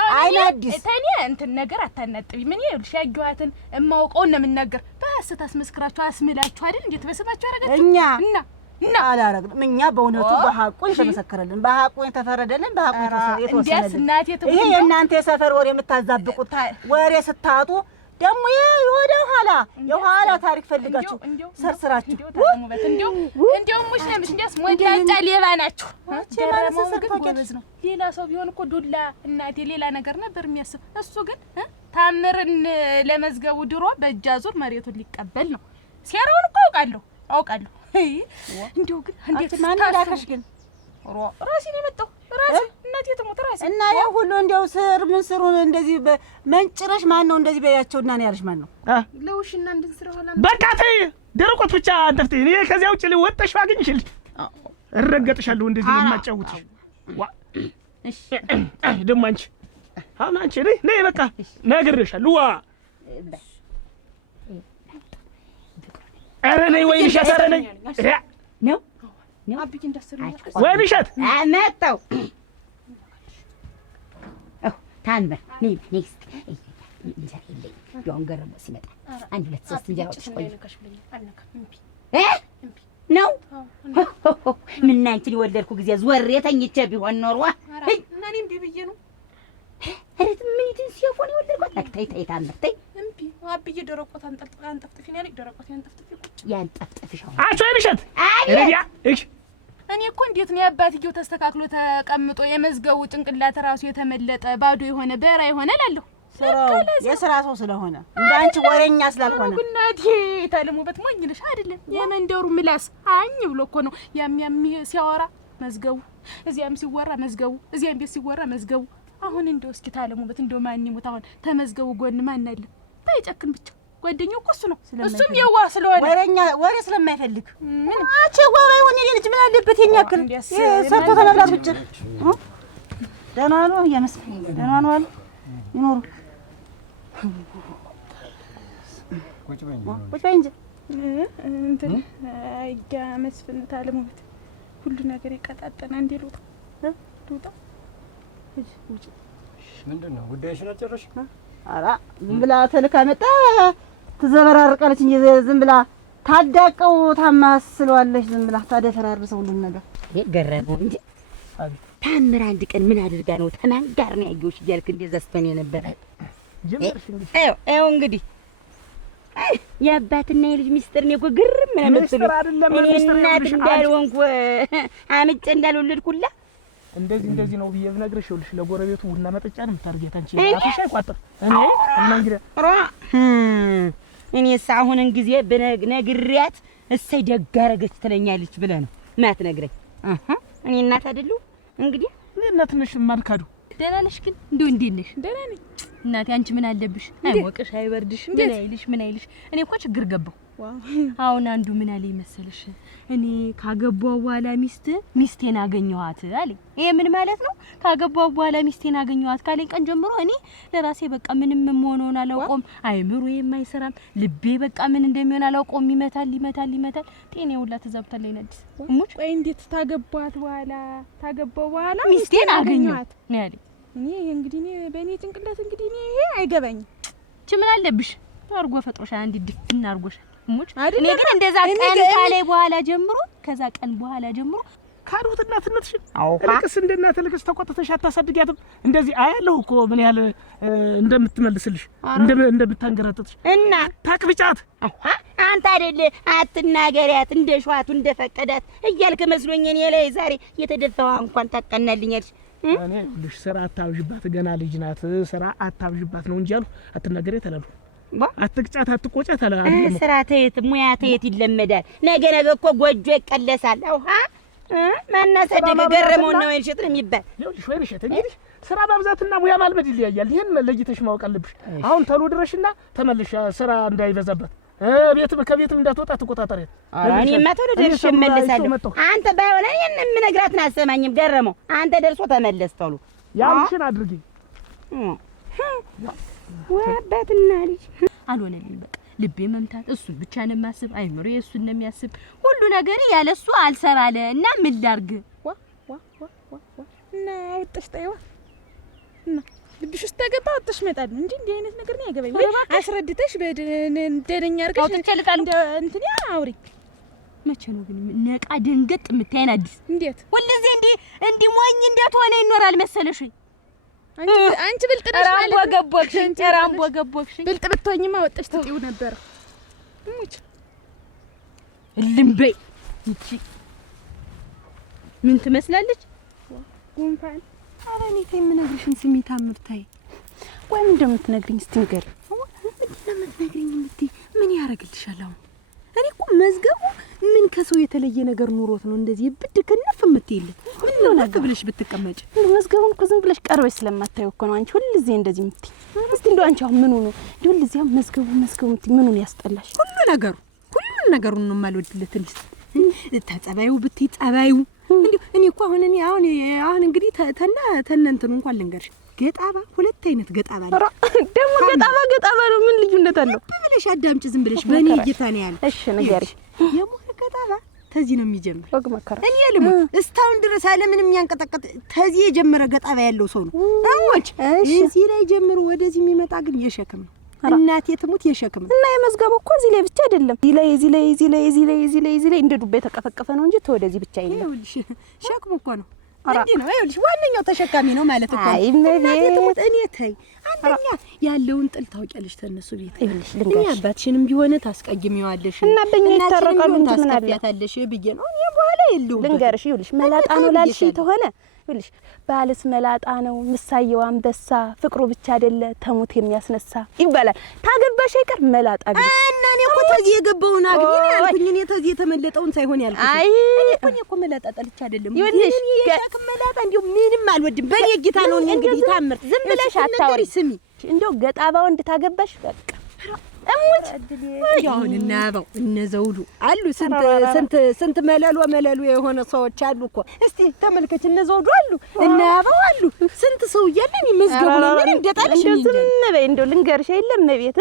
እኔ እንትን ነገር አታናጥቢ። ምን ይኸውልሽ ያየኋትን እማውቀውን ነው የምናገር። በሐሰት አስመስክራችሁ አስምላችሁ አይደል? እንዴት በስማችሁ ያደረጋችሁ? እኛ አላረግንም። እኛ በእውነቱ በሐቁ የተመሰከረልን፣ በሐቁ የተፈረደልን፣ በሐቁ የተወሰነልን። ይሄ የእናንተ የሰፈር ወሬ የምታዛብቁት ወሬ ስታጡ ደግሞ የወደ የኋላ ታሪክ ፈልጋችሁ ሰርስራችሁ እንዲያው ሙሽ ነምሽ እንዲያስ ሞዳጫ ሌባ ናችሁ። ማለት ሰርታችሁ ነው። ሌላ ሰው ቢሆን እኮ ዱላ እናቴ ሌላ ነገር ነበር የሚያስብ። እሱ ግን ታምርን ለመዝገቡ ድሮ በእጅ አዙር መሬቱን ሊቀበል ነው። ሴራውን እኮ አውቃለሁ። እንዲያው ግን እንዴት ማን ላከሽ ግን ራሴ ነው የመጣው ራሴ እናቴ ትሞት ራሴ እና ያው ሁሉ እንዲያው ምን ስሩን እንደዚህ መንጭረሽ ማን ነው እንደዚህ በያቸውና ነው ያለሽ ማን ነው? ለውሽና እንድንስራ ሆላ በቃ ተይ ደረቆት ብቻ አንተፍቴ እኔ ከዚያ ውጭ ወጣሽ ባገኝሽልኝ እረገጥሻለሁ እንደዚህ የማጫውትሽ ዋ እሺ ደግሞ አንቺ ነይ በቃ ነግሬሻለሁ ዋ ኧረ ነይ ወይ ልሻት ኧረ ነይ ነው አብይ እንዳሰሩኝ ወይ ልሻት አመጣው ታንበር ኔክስት ጆን ገረሞ ሲመጣ አንድ ሁለት ሶስት እንጀራዎች ቆይ ነው ምን አንቺን የወለድኩ ጊዜ ዞሬ ተኝቼ ቢሆን ኖሮ እና እኔም ቢብዬ ነው እረት ምን ይትን ሲያፎን የወለድኩት ተይ ታንበር ተይ እምቢ አብዬ ደረቆት አንጠፍጥፊ ነው ያለኝ ደረቆት ያንጠፍጥፊ ቁጭ ያንጠፍጥፊሻው አቾ ልሻት ረዲያ እሺ እኔ እኮ እንዴት ነው ያባትየው ተስተካክሎ ተቀምጦ የመዝገቡ ጭንቅላት ራሱ የተመለጠ ባዶ የሆነ በራ የሆነ እላለሁ። የሥራ ሰው ስለሆነ እንዳንቺ ወሬኛ ስላልሆነ ጉናቴ ታለሙበት ሞኝ ነሽ አይደለም። የመንደሩ ምላስ አኝ ብሎ እኮ ነው ያም ሲያወራ መዝገቡ እዚያም ሲወራ መዝገቡ እዚያም ቤት ሲወራ መዝገቡ። አሁን እንደው እስኪ ታለሙበት እንደው ማን ይሙት አሁን ተመዝገቡ ጎን ማን አለ? ታይጨክን ብቻ ጓደኛው እኮ እሱ ነው። እሱም የዋህ ስለሆነ ወሬ ስለማይፈልግ አቼ ዋባይ ሆነ ልጅ ምን አለበት የሚያክል ሰርቶ ተመብላት ብቻ ደህና ነው እያመስለኝ ደህና ነው አለ ይኖሩ ቁጭ በይ እንጂ እንትን አያ መስፍን ታለሙበት ሁሉ ነገር ይቀጣጠና እንዴ ሉጣ ምንድነው ጉዳይሽን አጨረሽ? ኧረ ዝም ብላ ተልካ መጣ ትዘበራርቃለች እንጂ ዝም ብላ ታዳቀው ታማስለዋለች ዝም ብላ ታደፈራርሰው ሁሉን ነገር ገረመው እንጂ ታምር አንድ ቀን ምን አድርጋ ነው ተማን ጋር ነው ያየሁሽ እያልክ እንደዛ ስትሆን የነበረ እንግዲህ የአባትና የልጅ ሚስጥር ነው እኮ ግርም ምን የምትሉ እናት እንዳልሆንኩ አምጬ እንዳልወለድኩላ እንደዚህ ነው ብዬ ብነግርሽ ይኸውልሽ ለጎረቤቱ ቡና መጠጫ ነው የምታርጊያት አንቺ አፍሽ አይቋጥር እኔ እና እንግዲህ እኔስ አሁንን ጊዜ ነግሪያት እሰይ ደግ አደረገች ትለኛለች ብለህ ነው ማትነግረኝ? እኔ እናት አይደለሁ እንግዲህ እናትነሽ ማልካዱ ደህና ነሽ ግን እንደው እንዴት ነሽ? ደህና ነኝ እናቴ። አንቺ ምን አለብሽ? አይሞቅሽ አይበርድሽ ምን አይልሽ? እኔ እኮ ችግር ገባው። አሁን አንዱ ምን አለኝ መሰለሽ እኔ ካገባው በኋላ ሚስቴን አገኘኋት አለኝ። ይሄ ምን ማለት ነው? ካገባው በኋላ ሚስቴን አገኘኋት ካለኝ ቀን ጀምሮ እኔ ለራሴ በቃ ምንም መሆኑን አላውቀውም። አይምሮዬ የማይሰራም ልቤ በቃ ምን እንደሚሆን አላውቀውም። ይመታል ጤናዬ ሁላ ተዛብታለኝ ነድስ ሙጭ። ቆይ እንዴት ታገባው በኋላ ሚስቴን አገኘኋት ነው ያለኝ። እኔ እንግዲህ በእኔ ጭንቅላት እንግዲህ ይሄ አይገባኝም። ምን አለብሽ? አርጎ ፈጥሮሻል አንዲ ድፍና አርጎሻል ሙጭ። እኔ ግን እንደዛ ቀን ካለ በኋላ ጀምሮ ከዛ ቀን በኋላ ጀምሮ ካሩት እናትነትሽን ልክስ እንደ እናት ልክስ ተቆጥተሽ አታሳድጊያትም? እንደዚህ አያለሁ እኮ ምን ያህል እንደምትመልስልሽ እንደምታንገራጥጥሽ እና ታቅብጫት። አንተ አይደል አትናገሪያት እንደ ሸዋቱ እንደፈቀዳት እያልክ መስሎኝ እኔ ላይ ዛሬ የተደፋዋ እንኳን ታቀናልኛለሽ። እኔ ልሽ ስራ አታብዥባት ገና ልጅ ናት። ስራ አታብዥባት ነው እንጂ አሉ አትናገሪያት አላሉ አትቅጫት አትቆጫት አላ አይደለም። ስራ ተየት ሙያ ተየት ይለመዳል። ነገ እኮ ጎጆ ይቀለሳል። አውሃ ማናሰደገ ገረመው ነው ይልሽት ነው የሚባል ይኸውልሽ ወይ ልሽት እንግዲህ ስራ ማብዛትና ሙያ ማልመድ ይለያያል። ይሄን ለይተሽ ማወቅ አለብሽ። አሁን ተሎ ድረሽና ተመልሽ ስራ እንዳይበዛበት ከቤትም እንዳትወጣ ተቆጣጣሪያት። እኔማ ተሎ ድረሽ እመለሳለሁ። አንተ ባይሆን እኔን የምነግራትን አሰማኝም። ገረመው አንተ ደርሶ ተመለስ ተሉ ያልሽን አድርጊ። ወባትና ልጅ አልሆነልኝ በቃ ልቤ መምታት እሱን ብቻ ነው የማስብ። አይምሮ እሱን ነው የሚያስብ። ሁሉ ነገር ያለሱ አልሰራለ እና ምን ላድርግ? እና ወጥሽ ታይዋ እና ልብሽ ውስጥ ተገባ ወጥሽ መጣል እንጂ እንዲህ አይነት ነገር ነው ያገባኝ። ወይ አስረድተሽ በደደኛ አርገሽ እንትን አውሪ። መቼ ነው ግን ነቃ ደንገጥ የምታይን አዲስ? እንዴት ሁልጊዜ እንዲህ ሞኝ እንደት ሆነ ይኖራል መሰለሽ? አንቺ ብልጥ ነሽ ማለት ራምቦ ገቦክሽ ብልጥ ብትሆኝማ ወጥሽ ትጥይው ነበር። ሙች እልም በይ። እቺ ምን ትመስላለች? ጉንፋን። ኧረ እኔ ተይ የምነግርሽን ስሜት አምርታይ። ቆይ ምን እንደምትነግሪኝ እስቲ ንገሪ። ምንድን ነው የምትነግሪኝ? የምትይ ምን ያደርግልሻል? አሁን እኔ እኮ መዝገቡ ምን ከሰው የተለየ ነገር ኑሮት ነው እንደዚህ ብድ ከነፍ የምትይልኝ? ምን ነው ነግ ብለሽ ብትቀመጭ? መዝገቡን እኮ ዝም ብለሽ ቀርበሽ ስለማታየው እኮ ነው አንቺ ሁልጊዜ እንደዚህ የምትይ። እስቲ እንደው አንቺ አሁን ምኑ ነው እንደው ሁልጊዜ መዝገቡ የምትይ? ምኑን ያስጠላሽ? ሁሉ ነገሩን ነው የማልወድለት ልጅ ተጸባዩ ብትይ ጸባዩ እንዴ እኔ እኮ አሁን እንግዲህ ተነ እንትኑ እንኳን ልንገርሽ ገጣባ ሁለት አይነት ገጣባ ነው ደግሞ ገጣባ ነው ምን ልዩነት አለው ብለሽ አዳምጪ ዝም ብለሽ በእኔ እይታ ነው ያለ እሺ ንገሪ የሞህ ገጣባ ተዚህ ነው የሚጀምር ወግ መከራ እኔ ልሙት እስካሁን ድረስ አለ ምንም ያንቀጠቀጥ ተዚህ የጀመረ ገጣባ ያለው ሰው ነው አሞች እዚህ ላይ ጀምሮ ወደዚህ የሚመጣ ግን የሸክም ነው እናቴ ትሙት የሸክም እና የመዝገቡ እኮ እዚህ ላይ ብቻ አይደለም እዚህ ላይ እንደ ዱባ የተቀፈቀፈ ነው እንጂ ተወደዚህ ብቻ አይደለም ይኸውልሽ ሸክሙ እኮ ነው እንዴ ነው ይኸውልሽ ዋነኛው ተሸካሚ ነው ማለት እኮ አይ እናቴ ትሙት እኔ ተይ አንደኛ ያለውን ጥል ታውቂያለሽ ተነሱ ቤት ይኸውልሽ ልንገርሽ አባትሽንም ቢሆነ ታስቀይሚዋለሽ እና በእኛ ይተረቃሉ እንጂ ምን አለ ታስቀያታለሽ ብዬ ነው እኔ በኋላ የለውም ልንገርሽ ይኸውልሽ መላጣ ነው ላልሽ ተሆነ ይኸውልሽ ባልስ መላጣ ነው ምሳየው አንበሳ ፍቅሩ ብቻ አይደለ ተሙት የሚያስነሳ ይባላል ታገባሽ አይቀር መላጣ ግን እና እኔ እኮ ተዚህ የገባውን አግኝ ያልኩኝ እኔ ተዚህ የተመለጠውን ሳይሆን ያልኩኝ አይ እኔ እኮ መላጣ ጠልቻ አይደለም ይኸውልሽ የሸክም መላጣ እንዴው ምንም አልወድም በኔ ጌታ ነው እንግዲህ ታምር ዝም ብለሽ አታውሪ ስሚ እንደው ገጣባው እንድታገባሽ በቃ እሙት ያውንና ባው እነዘውዱ አሉ ስንት መለሉ የሆነ ሰዎች አሉ እኮ እስቲ ተመልከች እነዘውዱ አሉ እና ባው አሉ ስንት ሰው እያለን ይመዝገቡ ነው ምን እንደጣልሽ ዝም በይ እንደው ልንገርሽ የለም ቤት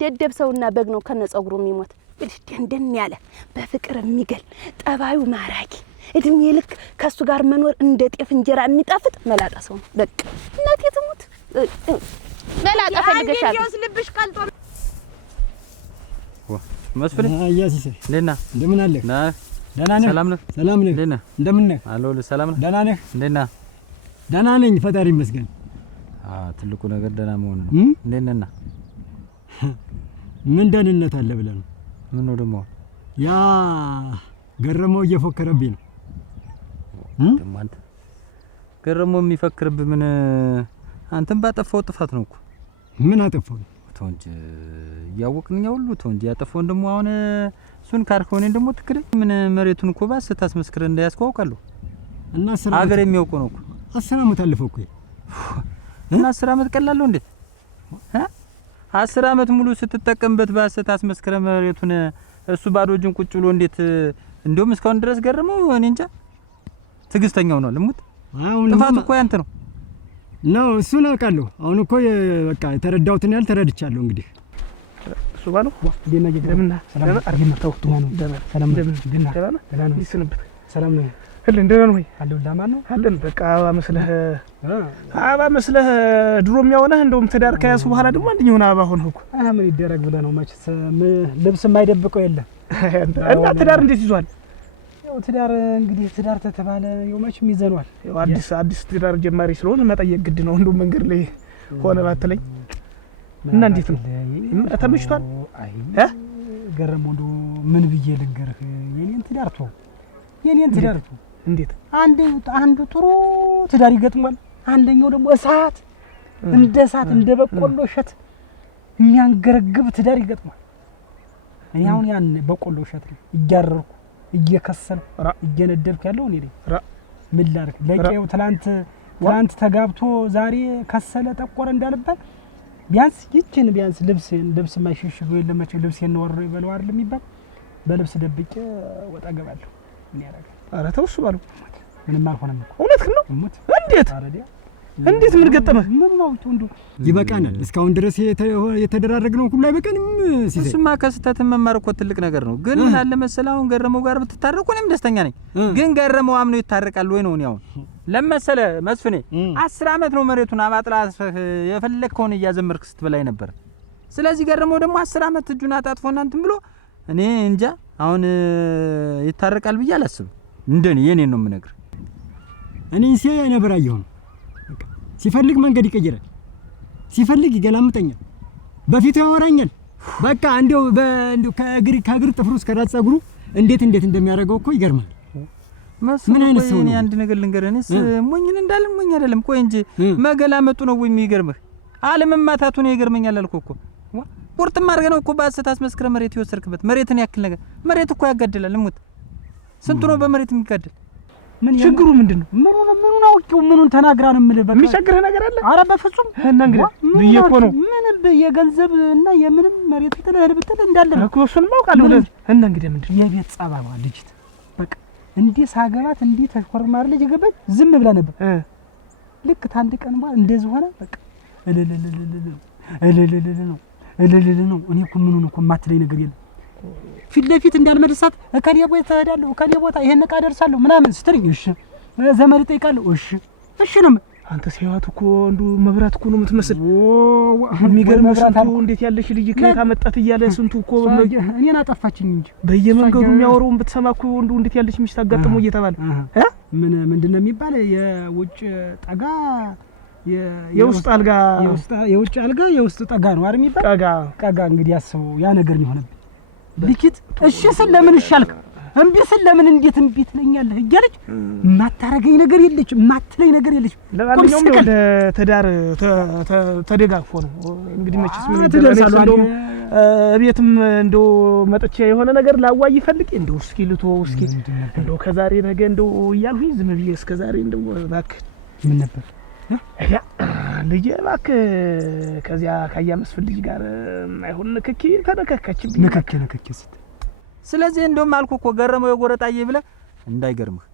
ደደብ ሰውና በግ ነው ከነጸጉሩ የሚሞት እልሽ ደንደን ያለ በፍቅር የሚገል ጠባዩ ማራኪ እድሜ ልክ ከሱ ጋር መኖር እንደ ጤፍ እንጀራ የሚጣፍጥ መላጣ ሰው በቃ እናቴ ትሙት መላጣ ፈልገሻል ይወስልብሽ ቀልጦ መስፍን አያሲስ ለና እንደምን አለ ደህና ነህ ሰላም ነህ ለና እንደምን ነህ አሎ ሰላም ነህ ደህና ነህ ለና ደህና ነኝ ፈጣሪ ይመስገን ትልቁ ነገር ደህና መሆን ነው ለነና ምን ደህንነት አለ ብለህ ነው ምን ነው ደግሞ ያ ገረመው እየፎከረብኝ ነው ደግሞ አንተ ገረመው የሚፈክርብህ ምን አንተም ባጠፋው ጥፋት ነው እኮ ምን አጠፋው ተወንጅ ያወቅንኛ ሁሉ ተወንጅ ያጠፋውን ደግሞ አሁን እሱን ካርኮኔ ደግሞ ትክክል ምን መሬቱን እኮ ባስ ታስመስክር እንዳያስቆውቃለሁ እና ሀገር የሚያውቀው ነው እኮ 10 አመት አለፈው እኮ እና 10 አመት ቀላለው እንዴ 10 አመት ሙሉ ስትጠቀምበት ባስ ታስመስክረ መሬቱን እሱ ባዶ እጁን ቁጭ ብሎ እንዴት እንደውም እስካሁን ድረስ ገረመው እኔ እንጃ ትግስተኛው ነው ልሙት ጥፋቱ እኮ ያንተ ነው ነው እሱን አውቃለሁ አሁን እኮ በቃ የተረዳሁትን ያህል ተረድቻለሁ እንግዲህ እሱ ባለው ደምና ሰላም አርግመታው ሰላም ደህና ይስንበት ሰላም ነው ህልን ደህና ነው አለው ዳማን ነው ህልን በቃ አባ መስለህ ድሮ የሚያወናህ እንደውም ትዳር ከያዙ በኋላ ደግሞ አንደኛው ሆነ አባ ሆነ እኮ ምን ይደረግ ብለህ ነው መች ልብስ የማይደብቀው የለም እና ትዳር እንዴት ይዟል ያው ትዳር እንግዲህ ትዳር ተተባለ ያው መችም ይዘኗል ያው አዲስ ትዳር ጀማሪ ስለሆነ መጠየቅ ግድ ነው እንደው መንገድ ላይ ሆነ ባትለኝ እና እንዴት ነው ተመችቷል ገረመው እንደው ምን ብዬ ልንገርህ የኔን ትዳር እንዴት አንዱ ጥሩ ትዳር ይገጥማል አንደኛው ደግሞ እሳት እንደ እሳት እንደ በቆሎ እሸት የሚያንገረግብ ትዳር ይገጥማል እኔ አሁን ያን በቆሎ እሸት እያረርኩ እየከሰል እየነደልኩ ያለው እኔ ነኝ ምን ላድርግ ለቄው ትላንት ተጋብቶ ዛሬ ከሰለ ጠቆረ እንዳልባል ቢያንስ ልብስ ማይሽሽጎ የለመች ልብሴን ወሮ ይበለው አይደል የሚባል በልብስ ደብቄ ወጣ ገባለሁ ምን ያደርጋል ኧረ ተው እሱ ባለው ምንም አልሆነም እኮ እውነትህን ነው እንዴት ምን ገጠመህ ምን ነው እንዱ ይበቃናል እስካሁን ድረስ የተደራረግነው ሁሉ አይበቃንም ሲሰይ እሱማ ከስተት መማር እኮ ትልቅ ነገር ነው ግን ምን አለ መሰለህ አሁን ገረመው ጋር ብትታረቁ እኔም ደስተኛ ነኝ ግን ገረመው አምኖ ይታረቃል ወይ ነው እኔ አሁን ለመሰለ መስፍኔ 10 አመት ነው መሬቱን አባጥላ የፈለከውን ያዘመርክ ስትበላይ ነበር ስለዚህ ገረመው ደግሞ 10 አመት እጁን አጣጥፎና እንትን ብሎ እኔ እንጃ አሁን ይታረቃል ብዬ አላስብም እንደኔ የኔን ነው የምነግር እኔ ሲያይ ነበር አየሁ ሲፈልግ መንገድ ይቀይራል፣ ሲፈልግ ይገላምጠኛል፣ በፊቱ ያወራኛል። በቃ እንደው ከእግር ጥፍሩ እስከ ራስ ፀጉሩ እንዴት እንደሚያደርገው እኮ ይገርማል። ምን አይነት ሰው ነው? አንድ ነገር ልንገርህስ፣ ሞኝን እንዳልን ሞኝ አይደለም። ቆይ እንጂ መገላመጡ ነው ወይ የሚገርምህ? አለመማታቱ ነው ይገርመኛል አልኩህ እኮ። ቁርጥም አድርገህ ነው እኮ በሐሰት አስመስክረህ መሬት የወሰድክበት። መሬትን ያክል ነገር መሬት እኮ ያጋድላል። እሙት ስንቱ ነው በመሬት የሚጋድል? ምን ችግሩ ምንድነው? ምኑን አውቄው ምኑን ተናግራ ነው የምልህ። በቃ የሚቸግርህ ነገር አለ? ኧረ በፍጹም። እና እንግዲህ እኮ ነው ምን የገንዘብ እና የምንም መሬት ብትል እንዳለ ነው እኮ እሱን ማውቃለሁ። እና እንግዲህ ምንድነው የቤት ጸባባ ልጅት በቃ እንዴ ሳገባት እንዴ ተኮርማር ልጅ ገበት ዝም ብላ ነበር። ልክ ታንድ ቀን በኋላ እንደዚህ ሆነ። በቃ እልልል ነው። እኔ እኮ ምኑን እኮ የማትለኝ ነገር የለም። ፊት ለፊት እንዳልመልሳት እከሌ ቦታ እሄዳለሁ፣ እከሌ ቦታ ይሄን ዕቃ ደርሳለሁ ምናምን ስትልኝ እሺ፣ ዘመድ እጠይቃለሁ እሺ ነው። አንተ ሲያዋት እኮ እንዱ መብራት እኮ ነው የምትመስል። የሚገርምህ ስንቱ እንዴት ያለሽ ልጅ ከየት አመጣት እያለ ስንቱ እኮ እኔን አጠፋችኝ እንጂ በየመንገዱ የሚያወራውን ብትሰማ እኮ እንዱ እንዴት ያለሽ ሚስት አጋጥሞ እየተባለ ምንድን ነው የሚባል የውጭ ጠጋ የውስጥ አልጋ የውጭ አልጋ የውስጥ ጠጋ ነው አይደል የሚባል? ጠጋ እንግዲህ ያስበው ያ ነገር ነው የሆነብኝ። ልጅት እሺ ስል ለምን እሻልክ እምቢ ስል ለምን እንዴት እምቢ ትለኛለህ እያለች የማታረገኝ ነገር የለች፣ የማትለኝ ነገር የለች። ለማንኛውም ወደ ትዳር ተደጋግፎ ነው እንግዲህ መችስ ምን ይደረሳል። እንደው ቤትም እንደው መጥቼ የሆነ ነገር ላዋይ ይፈልግ እንደው እስኪ ልተወው እስኪ እንደው ከዛሬ ነገ እንደው እያልኩኝ ዝም ብዬ እስከ ዛሬ እንደው እባክህ ምን ነበር ልጄ እባክህ ከዚያ ካያ መስፍን ልጅ ጋር አይሆን ንክኪ ተነካካችብኝ። ንክኪ ስትል ስለዚህ እንደውም አልኩህ እኮ ገረመው የጎረጣዬ ብለህ እንዳይገርምህ።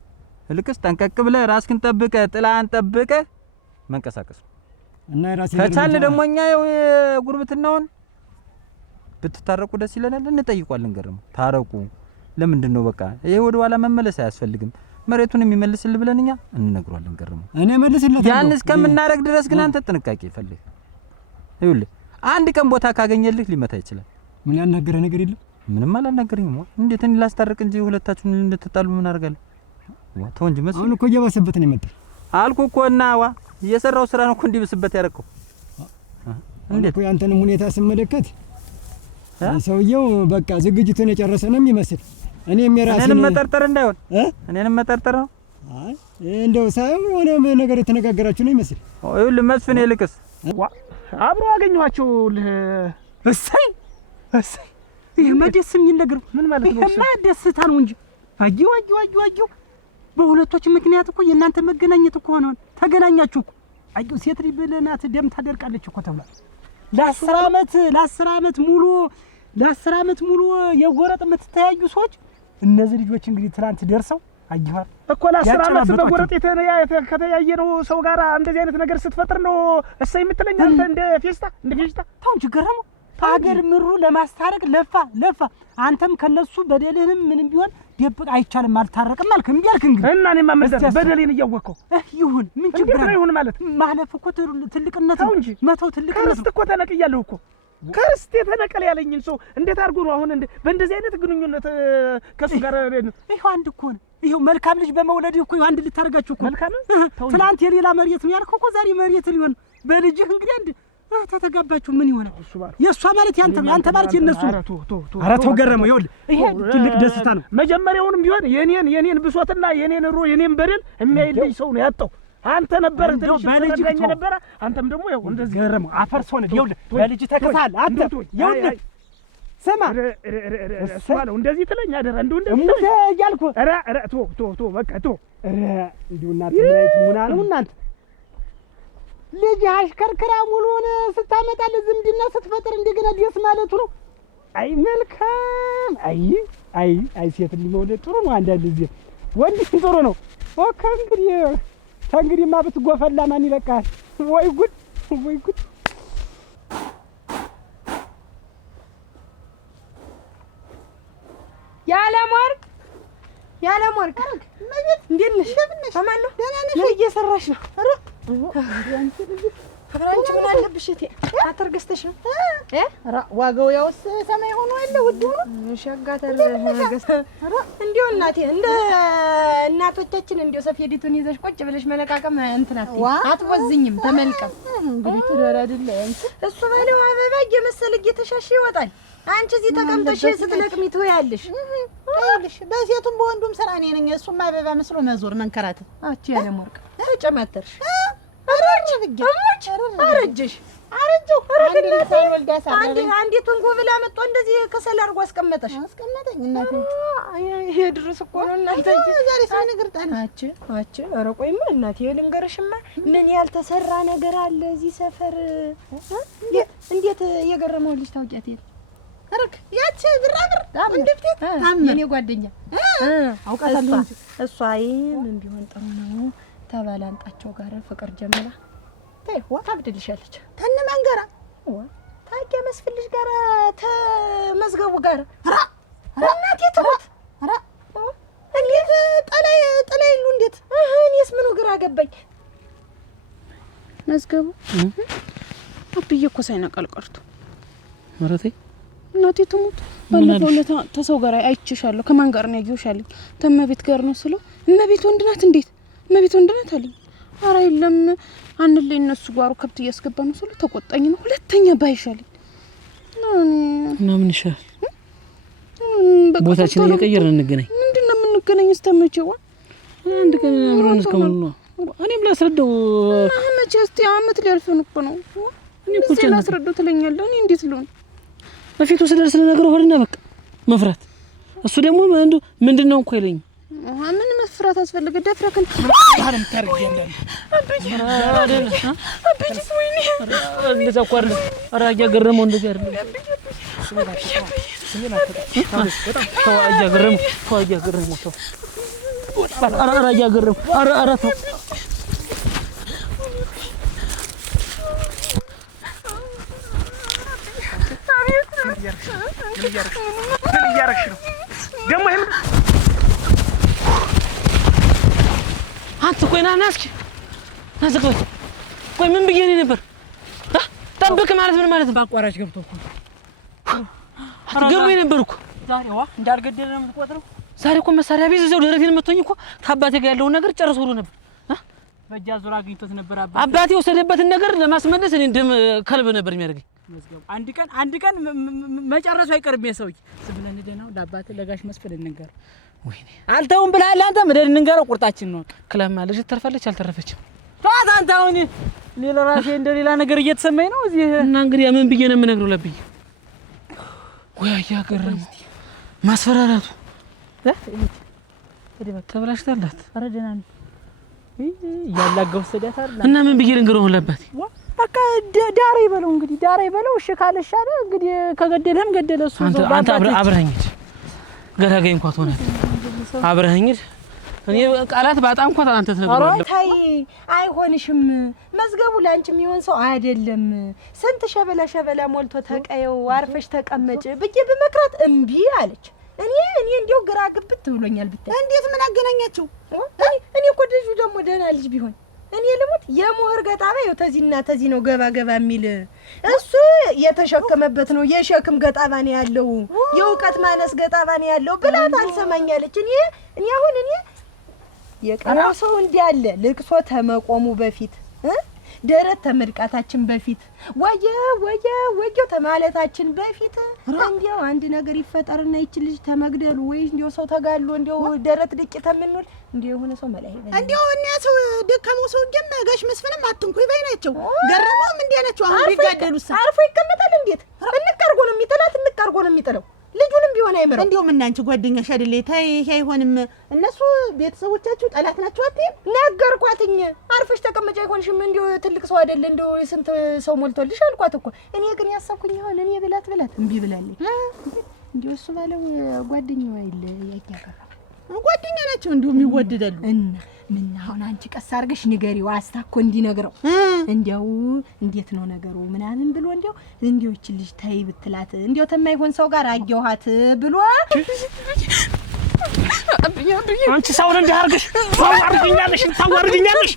ልክስ ጠንቀቅ ብለህ ራስህን ጠብቀህ ጥላህን ጠብቀህ መንቀሳቀስ እና ራስህ ከቻልን ደግሞ እኛ ጉርብትናውን ብትታረቁ ደስ ይለናል። እንጠይቋለን። ገረመው ታረቁ። ለምንድን ነው በቃ ይሄ ወደ ኋላ መመለስ አያስፈልግም። መሬቱን የሚመልስልህ ብለን እኛ እንነግሯለን። ገረመው እኔ መልስልህ ያን እስከምናረግ ድረስ ግን አንተ ጥንቃቄ ፈልግ። ይኸውልህ አንድ ቀን ቦታ ካገኘልህ ሊመታ ይችላል። ምን ያናገረ ነገር የለም። ምንም አላናገረኝም። እንዴት እኔ ላስታርቅ እንጂ ሁለታችሁን እንድትጣሉ ምን አደርጋለሁ? ተው እንጂ መስሎኝ። አሁን እኮ እየባሰበት ነው የመጣው አልኩህ እኮ እና እየሰራው ስራ ነው እኮ እንዲብስበት ያደረከው። እንዴት እኮ ያንተንም ሁኔታ ስመለከት ሰውየው በቃ ዝግጅቱን የጨረሰ ነው የሚመስል። እኔም እኔንም መጠርጠር እንዳይሆን እኔንም መጠርጠር ነው። አይ እንደው ሳይሆን የሆነ ነገር የተነጋገራችሁ ነው ይመስል። ይኸውልህ መስፍን ይልቅስ አብሮ አገኘኋቸው። እሰይ ይሄማ ደስ የሚል ነገር ምን ማለት ነው? ይሄማ ደስታ ነው እንጂ አጂው በሁለቶች ምክንያት እኮ የእናንተ መገናኘት እኮ ሆነ ተገናኛችሁ እኮ። አጂው ሴት ልጅ ብለናት ደም ታደርቃለች እኮ ተብሏል። ለ10 ዓመት ሙሉ የጎረጥ የምትተያዩ ሰዎች እነዚህ ልጆች እንግዲህ ትናንት ደርሰው አጂዋር እኮ ለ10 ዓመት በጎረጥ ከተያየ ነው ሰው ጋር እንደዚህ አይነት ነገር ስትፈጥር ነው እሰይ የምትለኝ አንተ? እንደ ፌስታ ተው እንጂ ገረመው። ሀገር ምሩ ለማስታረቅ ለፋ። አንተም ከነሱ በደልህንም ምንም ቢሆን ደብቅ አይቻልም አልታረቅም አልክ። እምቢ አልክ እንግዲህ እና እኔማ በደሌን እያወቅኸው ይሁን ምን ችግር አለ? ይሁን ማለት ማለፍ እኮ ትልቅነት ነው እንጂ መተው ትልቅነት ነው። ክርስት እኮ ተነቅያለሁ እኮ ክርስት የተነቀለ ያለኝን ሰው እንዴት አድርጎ ነው አሁን በእንደዚህ አይነት ግንኙነት ከሱ ጋር? ይኸው አንድ እኮ ነው። ይኸው መልካም ልጅ በመውለድ እኮ አንድ ልታረጋችሁ እኮ መልካም። ትናንት የሌላ መሬት ነው ያልከው እኮ ዛሬ መሬት ሊሆን በልጅህ እንግዲህ አንድ ተተጋባችሁ ምን ይሆናል? የእሷ ማለት ያንተ ማለት የነሱ። ኧረ ተው ገረመው። ይኸውልህ ይሄ ትልቅ ደስታ ነው። መጀመሪያውንም ቢሆን የኔን ብሶትና የኔን የኔን በደል የሚያይልኝ ሰው ነው ያጣው። አንተ ነበር ትንሽ ተረጋኝ ነበር። አንተም ደግሞ ያው እንደዚህ ገረመው አፈርሶ ነው። ይኸውልህ በልጅ ተከሳል አንተ። ይኸውልህ ስማ እሷ ነው እንደዚህ ትለኝ አደራ እንደዚህ ሙት እያልኩ ኧረ ቶ በቃ ቶ እንዲሁ እናንተ ማለት ሙና ነው እናንተ ልጅ አሽከርክራ ሙሉውን ስታመጣልህ ዝምድና ስትፈጥር እንደገና ደስ ማለቱ ነው። አይ መልካም። አይ ሴት ሊመውለድ ጥሩ ነው። አንዳንድ ጊዜ ወንድ ጥሩ ነው። ኦኬ እንግዲህማ ብትጎፈላ ማን ይለቃል? ወይ ጉድ! ያለማርክ እንዴት ነሽ? ማን ነው? ምን እየሰራሽ ነው? አብራንቺ ምን አለብሽ እቴ? አተርገስተሽ ነው ዋጋው ያውስ ሰማይ ሆኖ ያለ ውድ ሆኖ ሸጋተር ገስተ እንዴው እናቴ እንደ እናቶቻችን እንዴው ሰፌዲቱን ይዘሽ ቁጭ ብለሽ መለቃቀም እንትን አትወዝኝም። ተመልቀም እንግዲህ ትዳር አይደለ እሱ ባለው አበባ እየመሰለ እየተሻሽ ይወጣል። አንቺ እዚህ ተቀምጠሽ ስትለቅሚ ትወያለሽ። አይልሽ በሴቱም በወንዱም ስራ እኔ ነኝ። እሱም አበባ መስሎ መዞር መንከራተት አቺ ያለ ወርቅ ተጨማተርሽ አረጀሽ አረጀው አንዲቱን ጎብላ መጥቶ እንደዚህ ከሰል አድርጎ አስቀመጠኝ እናቴ። ይሄ ድረስ እኮ ነው እናንተ ዛሬ ሰው ነገር ጣናች አቺ ኧረ ቆይማ እናቴ ልንገርሽማ ምን ያልተሰራ ነገር አለ እዚህ ሰፈር። እንዴት የገረመው ልጅ ታውቂያት የለ አረክ ያቺ ብራብር እንዴት የኔ ጓደኛ አውቃታለሁ። እሷ ምን ቢሆን ጥሩ ነው ተባላንጣቸው ጋር ፍቅር ጀምራ ታብድልሻለች። ተነማን ጋራ ታውቂያ መስፍልሽ ጋር ተመዝገቡ ጋር እናቴ ትሞት እንዴት ጠላይ ይሉ እንዴት እኔስ ምኑ ግራ ገባኝ። መዝገቡ አብዬ እኮ ሳይነቀል ቀርቶ ማለቴ እናቴ ትሞት ባለፈው ለታ ተሰው ጋር አይችሻለሁ። ከማን ጋር ነው ያዩሻለኝ? ተመቤት ጋር ነው ስለው እመቤት ወንድ ናት። እንዴት እመቤት ወንድ ናት አለኝ። ኧረ የለም አንለይ እነሱ ጋር ከብት እያስገባ ነው ስለው ተቆጣኝ ነው። ሁለተኛ ባይሻለኝ እና ምን ይሻል? ቦታችን እየቀየርን እንገናኝ። ምንድነው የምንገናኝ? እስተመቼው አንድ ቀን አብረን እስከምን ነው እኔም ላስረዳው። መቼ እስቲ አመት ሊያልፈን እኮ ነው። እኔ እኮ ላስረዳው ትለኛለህ። እኔ እንዴት ልሆን? በፊቱ ስለደርስ ለነገሩ ሆድና በቃ መፍራት። እሱ ደግሞ ምንድነው እንኳን ይለኝ። ምን መፍራት አስፈልገ? ደፍረክን አለም ታርጊያለህ አይደል? አብይስ ወይኔ እንደዛ እኮ አይደል? ኧረ እያገረመው እንደዚህ አይደል? ምን እያረግሽ ነው ደግሞ? ይሄ አንተ ቆይ ና እስኪ ናዝቀው። ቆይ ምን ብዬሽ ነበር? ጠብቅ ማለት ምን ማለት ነው? ባቋራጭ ገብቶ እኮ አትገርሞኝ ነበር እኮ። ዛሬዋ እንዳልገደለ ነው የምትቆጥረው። ዛሬ እኮ መሳሪያ ቢይዝ እዛው ደረቴን መቶኝ እኮ ታባቴ ጋር ያለውን ነገር ጨርሶ ሁሉ ነበር። በእጃ ዙራ አግኝቶት ነበር። አባቴ የወሰደበትን ነገር ለማስመለስ እኔ እንደም ከልብ ነበር የሚያደርገኝ። አንድ ቀን መጨረሱ አይቀርም። የሰውዬ ስብለን ደናው ለአባቴ ለጋሽ መስፍን እንንገር። ወይኔ አልተውም ብለሃል አንተ። ምድር እንንገረው ቁርጣችን ነው። ክለማ ልጅ ተርፋለች አልተረፈችም? ተዋት አንተ። አሁን እኔ ለራሴ እንደ ሌላ ነገር እየተሰማኝ ነው እዚህ። እና እንግዲህ ምን ብዬሽ ነው የምነግረው ለብዬ? ወይ አያገረም ማስፈራራቱ ተበላሽታላት። ኧረ ደህና ነው ያላጋው ሰዳት አይደል? እና ምን ብዬሽ ልንገረው ለአባቴ? በቃ ዳሬ ይበለው እንግዲህ ዳሬ ይበለው። እሺ ካለሽ አለ እንግዲህ ከገደለም ገደለ። እሱ አንተ አብረኸኝ ሂድ። ገላጋይ እንኳን ትሆናለህ። አብረኸኝ ሂድ። እኔ ቃላት በጣም እንኳን አንተ ተነግሯል። ታይ አይሆንሽም። መዝገቡ ላንቺ የሚሆን ሰው አይደለም። ስንት ሸበላ ሞልቶ ተቀየው አርፈሽ ተቀመጭ ብዬ በመክራት እምቢ አለች። እኔ እንዴው ግራ ግብት ብሎኛል። ብታይ እንዴት ምን አገናኛቸው? እኔ እኮ ልጁ ደግሞ ደህና ልጅ ቢሆን እኔ ልሙት የሞህር ገጣባ ነው። ተዚህና ተዚህ ነው ገባ የሚል እሱ የተሸከመበት ነው። የሸክም ገጣባ ነው ያለው፣ የእውቀት ማነስ ገጣባ ነው ያለው ብላት አልሰማኛለች። እኔ አሁን የቀረው ሰው እንዲያለ ልቅሶ ተመቆሙ በፊት ደረት ተመድቃታችን በፊት ወየ ተማለታችን በፊት እንዴው አንድ ነገር ይፈጠርና ይችልሽ ተመግደሉ ወይ እንዴው ሰው ተጋሉ እንዴው ደረት ድቂ ተምንል እንዴው የሆነ ሰው መላይ ይበል እንዴው እኛ ሰው ደከመው ሰው ግን ጋሽ መስፍንም አትንኩ ይበይ ናቸው። ገረመውም እንዴ ናቸው። አሁን ቢጋደሉስ አርፎ ይቀመጣል? እንዴት እንቀርጎ ነው የሚጥላት? እንቀርጎ ነው የሚጥለው። ልጁንም ቢሆን አይመረው። እንዴው ምን አንቺ ጓደኛሽ አይደለ? ታይ ይሄ አይሆንም። እነሱ ቤተሰቦቻችሁ ጠላት ናቸው አትይም? ነገርኳትኝ። አርፈሽ ተቀመጭ አይሆንሽም። እንዴው ትልቅ ሰው አይደለ? እንዴው ስንት ሰው ሞልቶልሽ አልኳት እኮ። እኔ ግን ያሳኩኝ ይሆን እኔ ብላት እምቢ ብላለች። እንዴው እሱ ባለው ጓደኛው አይደለ? ያያቀራ ጓደኛ ናቸው። እንዴው የሚወደዳሉ እና ምን አሁን አንቺ ቀስ አድርገሽ ንገሪው አስታኮ እንዲነግረው እንዴው እንዴት ነው ነገሩ ምናምን ብሎ እንዴው እቺ ልጅ ታይ ብትላት እንዴው ተማይሆን ሰው ጋር አየኋት ብሎ አንቺ ሰውን እንዲህ አድርገሽ ታዋርድኛለሽ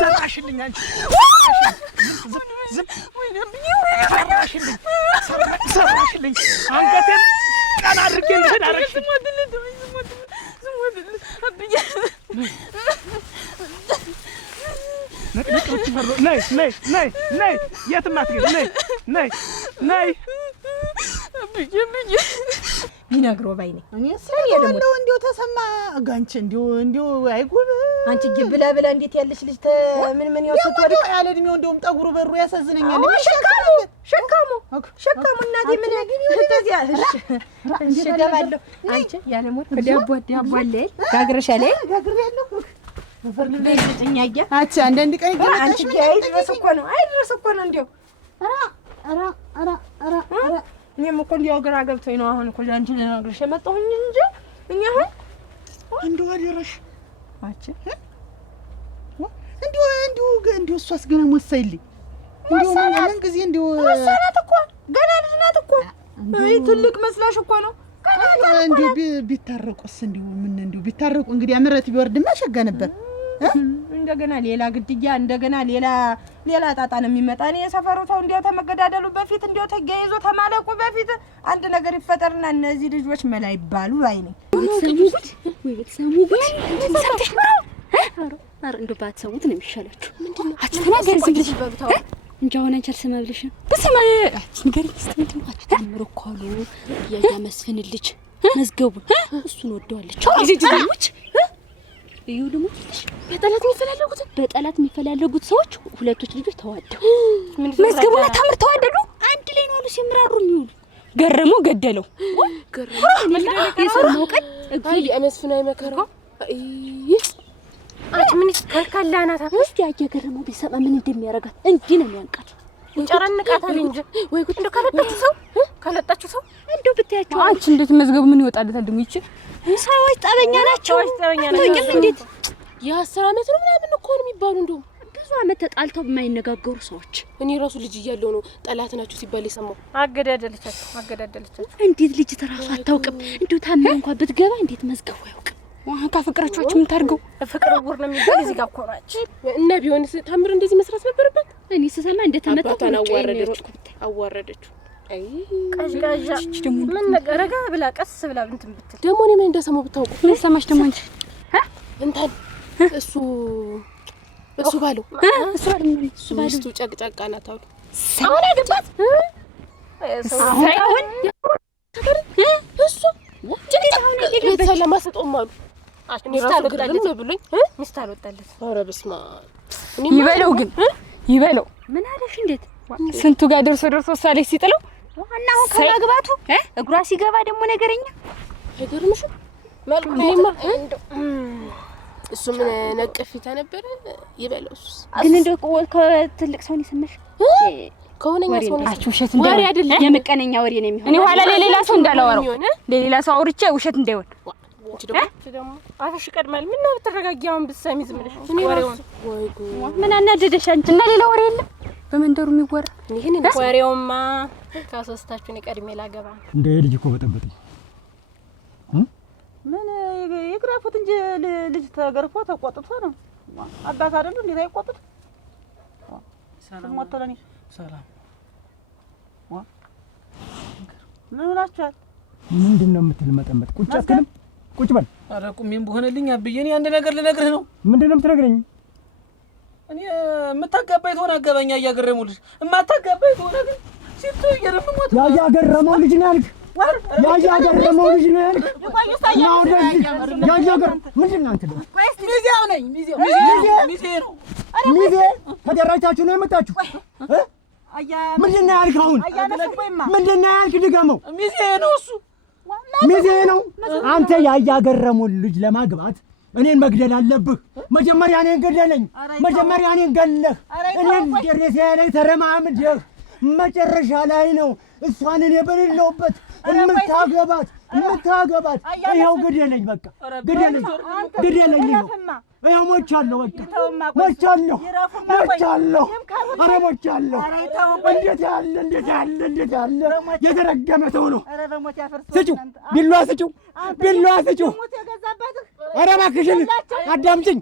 ሰራሽልኝ አንቺ ሰራሽልኝ አንገቴን ቀና አድርጌ እንድሄድ አደረግሽኝ። ነይ የትም አትገቢም። ነይ ቢነግረው ባይ ነኝ እኔ ስለሌለው እንዲው ተሰማ ጋንቺ እንዲው አይጉብ አንቺ ግብላ ብላ እንዴት ያለሽ ልጅ ምን ያውሰት ወዲህ ያለ እድሜው እንደውም ጠጉሩ በሩ ያሳዝነኛል። ሸካሙ እናቴ ምን እንደዚህ እሺ ገባለሁ። አንቺ ያለ ሞት ዳቦ አለ ጋግረሻለኝ ጋግሬያለሁ በልጥኛያ አቻ አንድ ቀን ይገባሽ አንቺ ጋይ ድረስ እኮ ነው እንዴው ኧረ እኔም እኮ እንዲያው ግራ ገብቶኝ ነው አሁን እኮ አንቺ ልነግርሽ የመጣሁኝ እንጂ እኛ አሁን እንደው አደረሽ አቻ እንዲሁ እሷስ ገና ሞሳይልኝ እንዲሁ ምን ጊዜ እንዲሁ መሰላት እኮ ገና ልጅ ናት እኮ አይ ትልቅ መስላሽ እኮ ነው እንዲሁ ቢታረቁስ እንዲሁ ቢታረቁ እንግዲህ ምረት ቢወርድማ ሸጋ ነበር። እንደገና ሌላ ግድያ እንደገና ሌላ ጣጣ ነው የሚመጣ። እኔ የሰፈሩ ሰው እንዲያው ተመገዳደሉ በፊት እንዲያው ተገይዞ ተማለቁ በፊት አንድ ነገር ይፈጠርና እነዚህ ልጆች መላ ይባሉ ባይ ነኝ። እንደው ባትሰሙት ነው የሚሻላችሁ። ምንድነው አትተናገሪ ዝም ብለሽ በብታው እንጂ አሁን አንቺ አልሰማብልሽ በሰማይ ንገሪ እስቲ ምንድነው አትተምሩ እኮ አሉ ያመስፍን ልጅ መዝገቡ እሱን ወደዋለች ልጅ እዩ ደግሞ በጠላት የሚፈላለጉት ሰዎች ሁለቶች ልጆች ተዋደው መዝገቡና ታምር ተዋደዱ አንድ ላይ ነው አሉ ሲምራሩ የሚውሉ ገረሙ ገደለው የሰማው ቀን አይ አመስፍን አይመከረው አንቺ ምን ከልካላናታ እስቲ አያገረመው ቢሰማ ምን እንደሚያረጋት እንጂ ነው የሚያንቃት እንጨረንቃታል እንጂ ወይ ጉድ እንደው ካለጣችሁ ሰው እንደው ብታያችሁ አንቺ እንዴት መዝገቡ ምን ይወጣለታል ደግሞ ይቺ ሰዎች ጠበኛ ናቸው እንዴት የ10 ዓመት ነው ምናምን እኮ ነው የሚባሉ እንደው ብዙ ዓመት ተጣልተው የማይነጋገሩ ሰዎች እኔ ራሱ ልጅ እያለሁ ነው ጠላት ናቸው ሲባል የሰማው። አገዳደለቻቸው እንዴት ልጅ ተራሱ አታውቅም እንደው ታማ እንኳን ብትገባ እንዴት መዝገቡ ያውቅ ካፍቅራችሁ ምን ታርገው ፍቅር ውር ነው የሚባል እዚህ ጋር ኮራች እና ቢሆንስ ታምር እንደዚህ መስራት ነበረበት። እኔ ስሰማ እንደተመጣጣ አዋረደችው አይ ቀዥቃዣ ምን ነገር ረጋ ብላ ቀስ ብላ እንትን ብትል ደግሞ እኔ ምን እንደሰማው ብታውቁ ምን ሰማሽ ደግሞ አንቺ እንታን እሱ ባለው ሚስቱ ጨቅጨቃ ናት አሉ አሁን አገባት አሁን እሱ ጨቅጨቃ ለማሰጠውም አሉ እኔ ራሱ ግርም ብሎኝ ሚስት አልወጣለት። ኧረ በስመ አብ ይበለው ግን ይበለው ምን አለሽ እንዴት ስንቱ ጋር ደርሶ ሳለሽ ሲጥለው እና አሁን ከማግባቱ እግሯ ሲገባ ደግሞ ነገረኛ አይገርምሽም? መልኩማ እሱ ምን ነቀፊታ ነበር ይበለው። እሱስ ግን እንደው ከትልቅ ሰው ነው የሰማሽ ከሆነኛ ሰው ነው ውሸት ወሬ አይደል የመቀነኛ ወሬ ነው የሚሆነው። እኔ ኋላ ለሌላ ሰው እንዳላወራው ለሌላ ሰው አውርቼ ውሸት እንዳይሆን ደግሞ አፈሽ ቀድማል። ምን ነው ተረጋጊ። አሁን ብትሰሚ ዝም ብለሽ እኔ ወሬውን ወይ ጉድ ምን አናደደሽ አንቺ? እና ሌላ ወሬ የለም በመንደሩ የሚወራ ይሄን ወሬውማ ከሶስታችሁ ነው ቀድሜ ላገባ እንደ ልጅ እኮ በጠበጠኝ። ምን ይግራፉት እንጂ ልጅ ተገርፎ ተቆጥቶ ነው አባት አይደሉ እንዴት አይቆጥት? ሰላም ወጣለኝ ሰላም ምን ናቸው? ምንድነው የምትልመጠመጥ? ቁጭ አትልም? ቁጭ በል። ኧረ ቁሜም በሆነልኝ አብዬ እኔ አንድ ነገር ልነግርህ ነው። ምንድነው የምትነግረኝ? እኔ የምታጋባይ ትሆን አገባኛ እያገረሙልሽ የማታጋባይ ትሆን ግን ሲቱ እየረመሞት ያያገረመው ልጅ ነው ያልክ? ያያገረመው ልጅ ነው ያልክ? ምንድን ነው አንተ ደግሞ? ሚዜው ነኝ ሚዜው ነው። ሚዜ ተደራጅታችሁ ነው የመጣችሁ? ምንድን ነው ያልክ አሁን? ምንድን ነው ያልክ? ድገመው። ሚዜ ነው እሱ ሚዜ ነው። አንተ ያያገረመው ልጅ ለማግባት እኔን መግደል አለብህ። መጀመሪያ እኔን ገደለኝ። መጀመሪያ እኔን ገለህ እኔን ደረሰ ላይ ተረማምደህ መጨረሻ ላይ ነው እሷን እኔ በሌለሁበት የምታገባት የምታገባት ይኸው ግደለኝ፣ በቃ ግደለኝ፣ ግደለኝ። ይኸው ሞቻለሁ፣ በቃ ሞቻለሁ፣ ሞቻለሁ፣ ኧረ ሞቻለሁ። እንዴት ያለ የተረገመ ሰው ነው። ስጪው፣ ቢላዋ ስጪው፣ ቢላዋ ስጪው። ኧረ እባክሽን አዳምጪኝ፣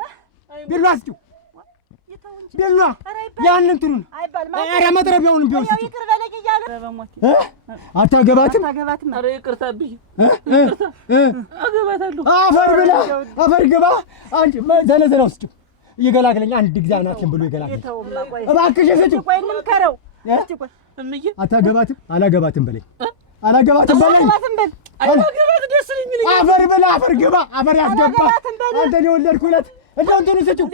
ቢላዋ ስጪው፣ ቢላዋ ያን እንትኑን ኧረ መጥረቢያውን ቢሆን ስጪው። አታገባትም? ኧረ ይቅርታ ብዬ አገባታለሁ። አፈር ብላ አፈር ግባ። አንቺ ዘነዘናው ስጪው፣ እየገላገለኝ አንድ ጊዜ አናቴን ብሎ ይገላገለኝ። እባክሽ ስጪው። አታገባትም? አላገባትም በለኝ፣ አላገባትም በለኝ። አላገባት ደስ የሚል አፈር ብላ አፈር ግባ፣ አፈር ያስገባ። አንተን የወለድኩለት እንደው እንትኑ ስጪው፣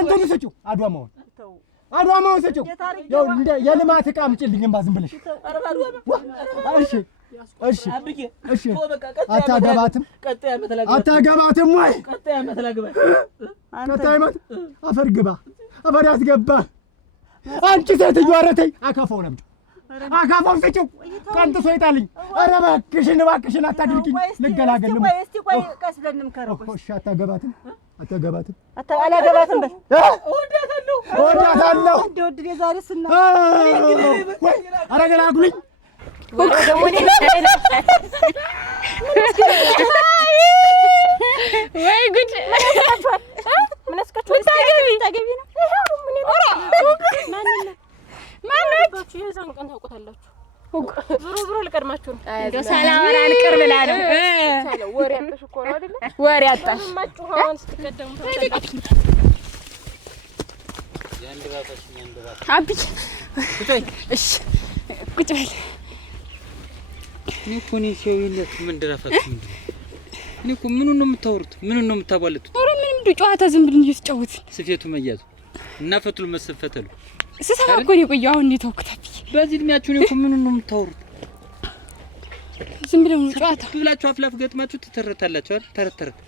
እንትኑ ስጪው፣ አድዋማውን ስጪው። ያው እንደ የልማት ዕቃ አምጪልኝማ ዝም ብለሽ። እሺ እሺ እሺ። አታገባትም? አታገባትም ወይ? ቀጣይ ዓመት አፈር ግባ፣ አፈር ያስገባ። አንቺ ሴትዮ ኧረ ተይ፣ አካፋውን አምጪው፣ አካፋውን ስጪው፣ ቀንጥሶ ይጣልኝ። ኧረ እባክሽን አታድርጊኝ፣ ልገላገል። ቀስ ብለን እንምከረው። እሺ አታገባትም? አታገባትም? አላገባትም በል። እወዳታለሁ። እንደው ድሬ ዛሬ ስና ወይ ኧረ ገላግሉኝ። ወይ ጉድ! ምን አስከቱ? ታገቢ ነው? ማነው? የዛን ቀን ታውቁታላችሁ። ዞሮ ልቀድማችሁ ነው። እንደው ሳላወራ አልቀር ብላ ነው። ወሬ አጣሽ እኮ ነው አይደል? ወሬ አጣሽ። ማጭሁን ስትቀደሙ አብይ እሺ፣ ቁጭ በል። እኔ እኮ ነው ሲውይለት ምን ደረፈት? እኔ እኮ ምኑን ነው የምታወሩት? ምኑን ነው የምታባሉት? ኧረ ምንም እንደው ጨዋታ ዝም ብለን እየተጫወትን ስፌቱ መያዙ እና ፈትሉ መሰፈተሉ ስሰማ እኮ ነው የቆየው። አሁን የተውኩት አብይ። በዚህ እድሜያችሁ ነው እኮ ምኑን ነው የምታወሩት? ዝም ብለን ጨዋታ ብላችሁ አፍላፍ ገጥማችሁ ትተረታላችሁ አይደል? ተረት ተረት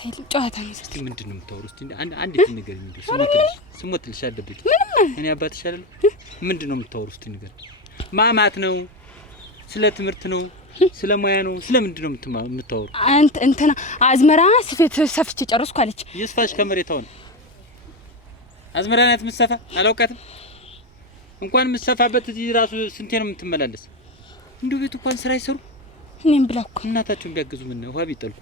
አይደለም ጨዋታ ነው። እስቲ ምንድን ነው የምታወሩት? እስቲ አንድ ነገር ንገሪኝ። ስሞትልሽ አለብኝ። እኔ አባትሽ አይደል? ምንድን ነው የምታወሩት? እስቲ ንገሪኝ። ማማት ነው? ስለ ትምህርት ነው? ስለ ሙያ ነው? ስለ ምንድን ነው የምታወሩት? እንትና አዝመራ ስፌት ሰፍቼ ጨረስኩ አለች። ይስፋሽ ከመሬት አሁን አዝመራ ናት የምትሰፋ? አላውቃትም። እንኳን የምትሰፋበት እዚህ ራሱ ስንቴ ነው የምትመላለስ? እንደው ቤት እንኳን ስራ አይሰሩ። እኔም ብላ እኮ እናታቸውን ቢያግዙ ምን ውሃ ቢጠልቁ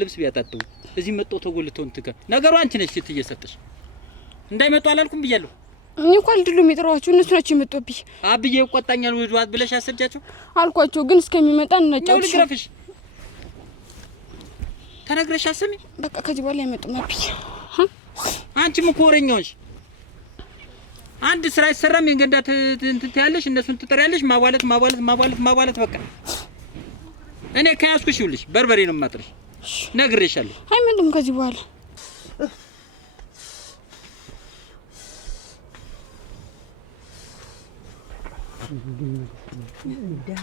ልብስ ቢያጣጥቡ እዚህ መጥተው ተጎልተው እንትከ ነገሩ አንቺ ነሽ እት እየሰጠሽ እንዳይመጡ አላልኩም ብያለሁ። እኔ እኮ አልድሉ የሚጥሯቸው እነሱ ናቸው የመጡብኝ። አብዬ ይቆጣኛል ወድዋት ብለሽ አሰጃቸው አልኳቸው። ግን እስከሚመጣ እንጫወት ልግረፍሽ ተነግረሽ አሰሚ። በቃ ከዚህ በኋላ አይመጡም አብዬ። አንቺም እኮ ወሬኛውሽ አንድ ስራ አይሰራም። የገንዳት እንትን ያለሽ እነሱን ትጠሪያለሽ። ማባለት በቃ እኔ ከያዝኩሽ ይኸውልሽ በርበሬ ነው የማጥርሽ። ነግሬሻለሁ። አይመጡም ከዚህ በኋላ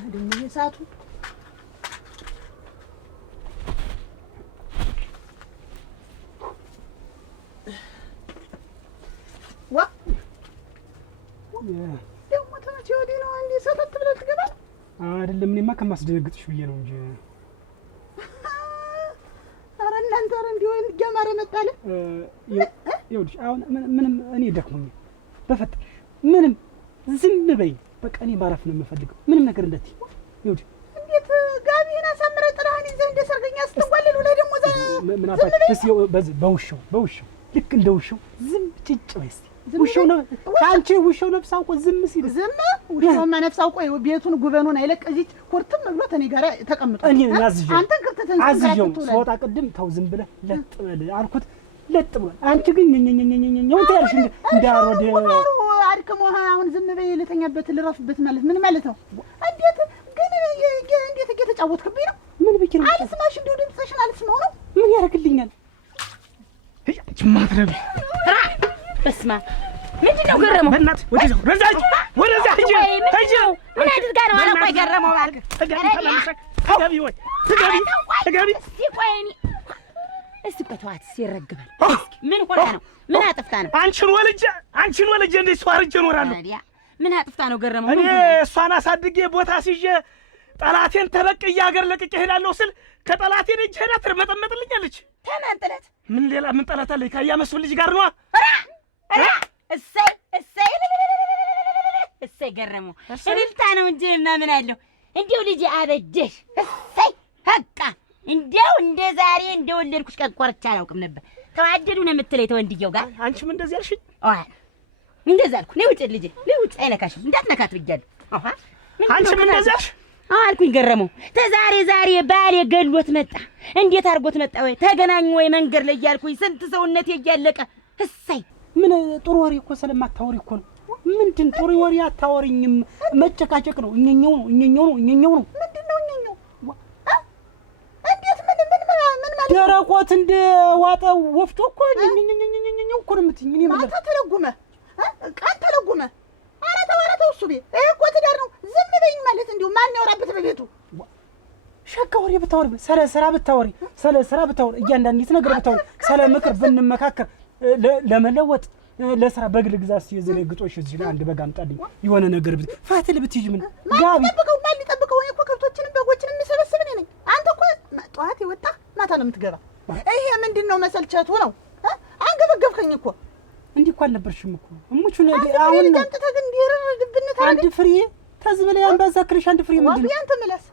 ደግሞ የሰዓቱ ደግሞ ተመቼ ወዲህ ነው እንዴ? ሰተት ብለህ ትገባለህ አይደለም? እኔማ ከማስደነግጥሽ ብዬ ነው እንጂ። ኧረ እናንተ እንዲሁ ጀማረ መጣለ። ይኸውልሽ አሁን ምንም እኔ ደክሞኛል። በፈጠረሽ ምንም ዝም በይ በቃ። እኔ ማረፍ ነው የምፈልገው። ምንም ነገር እንዳትዪ። ይኸውልሽ እንዴት ጋቢህን አሳምረህ ጥላህን ይዘህ እንደ ሰርገኛ ስትንጓለል ብለህ ደግሞ ምን አባትሽ እስኪ በውሻው ልክ እንደ ውሻው ዝም ጭጭ በይ እስኪ። ውሻው ነው አንቺ ውሻው ነፍስ አውቆ ዝም ሲል ውሻውማ ነፍስ አውቆ ቤቱን ጉበኑን አይለቅ እዚች ኩርትም ብሎ ተኔ ጋር ተቀምጧል። እኔ አዝዤው አንተ ክርተተን አዝዤው ስወጣ ቅድም ተው ዝም ብለህ ለጥ በል አልኩት። ለጥ ብሏል። አንቺ ግን ኘኘኘኘኘው ታያለሽ እንዳሮድ አድክሞ አሁን ዝም በይ ልተኛበት ልረፍበት ማለት ምን ማለት ነው? እንዴት ግን እንዴት እየተጫወትክብኝ ነው? ምን ብቻ ነው አልስማሽ? እንደው ድምፅሽን አልስማው ነው? ምን ያደርግልኛል? ማትረብ በስማ ምንድነው ገረመው? በእናትህ ወደዛው ሂጂ። ምን አድርጋ ነው አላቆይ ገረመው ባልክ ትገቢ እስቲ ቆይቷት ሲረግባል። ምን ሆነ ነው? ምን አጥፍታ ነው? አንቺን ወልጄ እንዴት ሰው አርጄ እኖራለሁ? ምን አጥፍታ ነው ገረመው? እኔ እሷን አሳድጌ ቦታ ሲዤ ጠላቴን ተበቅዬ አገር ለቅቄ እሄዳለሁ ስል ከጠላቴ ልጅ ሄዳ ትርመጠመጥልኛለች። ተማንጥለት ምን ሌላ ምን ጠላት አለኝ? ካያ መስፍን ልጅ ጋር ነዋ። እሰይ እሰይ እሰይ ገረመው እልልታ ነው እንጂ ምን አለው? እንዲያው ልጅ አበጀሽ። እሰይ በቃ እንዲያው እንደ ዛሬ እንደወለድኩሽ ቀን ቆርቻ አላውቅም ነበር። ተዋደዱ ነው የምትለኝ ተወንድየው ጋር። አንቺም እንደዚህ አልሽኝ? አዎ እንደዛ አልኩ። ነይ ውጭ ልጄ ነይ ውጭ። አይነካሽም እንዳትነካት ብያለሁ። አንቺም እንደዚህ አልሽ? አልኩኝ ገረመው። ዛሬ ባሌ ገሎት መጣ። እንዴት አድርጎት መጣ? ወይ ተገናኙ ወይ መንገድ ላይ ያልኩኝ ስንት ሰውነቴ እያለቀ። እሰይ ምን ጥሩ ወሬ እኮ ስለማታወሪ እኮ ነው። ምንድን ጥሩ ወሬ አታወሪኝም? መጨቃጨቅ ነው። እኛኛው ነው። ምንድን ነው እኛኛው? እንዴት ምን ማለት ደረቆት እንደ ዋጠ ወፍጮ እኮ እኛኛው እኮ ነው የምትይኝ። እኔ ማለት ተለጉመ ቃል ተለጉመ። ኧረ ተው እሱ ቤት ይሄ እኮ ትዳር ነው። ዝም በይኝ ማለት እንዲሁ ማን ያወራበት በቤቱ? ሸጋ ወሬ ብታወሪ፣ ስለ ስራ ብታወሪ፣ እያንዳንዲት ነገር ብታወሪ፣ ስለ ምክር ብንመካከር ለመለወጥ ለስራ በግል ግዛት ሲዘለ ግጦሽ እዚህ አንድ በግ አምጣልኝ የሆነ ነገር ፋትል ብትይጂ ምን ጋቢ ማን ሊጠብቀው? እኔ እኮ ከብቶችንም በጎችንም የምሰበስብ እኔ ነኝ። አንተ እኮ ጠዋት የወጣ ማታ ነው የምትገባ። ይሄ ምንድነው መሰልቸቱ ነው? አንገበገብከኝ እኮ። እንዲህ እኮ አልነበርሽም እኮ እሙቹ ነገር አሁን አንተ ግን ዲርድብነት አንድ ፍሬ ተዝበለ ያንባዛ ክርሽ አንድ ፍሬ ምንድነው? ያንተ መለስ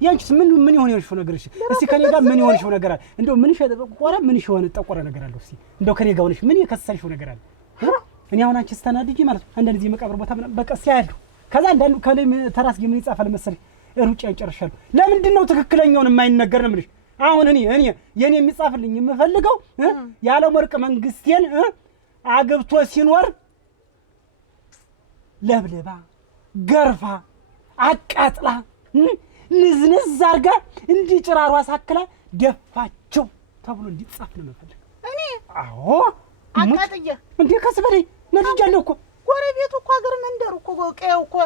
ያንቺስ ምን ይሆንሽው ነገር? እሺ እስቲ ከኔ ጋር ምን ይሆንሽው ነገር አለ? እንደው ምን ሸጠቆረ ምን ይሆን ጠቆረ ነገር አለ? እስቲ እንደው ከኔ ጋር ሆነሽ ምን የከሰልሽው ነገር አለ? እኔ አሁን አንቺ ስተናድጂ ማለት አንዳንድ ጊዜ መቃብር ቦታ በቃ ሲያያለሁ። ከዛ አንዳንዱ ከላይ ተራስጌ ምን ይጻፋል መሰለኝ ሩጫ ይጨርሻል። ለምንድን ነው ትክክለኛውን የማይነገር ነው የምልሽ? አሁን እኔ የኔ የሚጻፍልኝ የምፈልገው ያለ ወርቅ መንግስቴን አግብቶ ሲኖር ለብለባ ገርፋ አቃጥላ ንዝንዝ አርጋ እንዲህ ጭራሯ ሳክላ ደፋቸው ተብሎ እንዲጻፍ ነው የምፈልግ እኔ። አዎ አቃጥየ እንዴ ከስበለኝ ነድጃለሁ እኮ ጎረቤቱ እኮ አገር መንደሩ እኮ ቀየው እኮ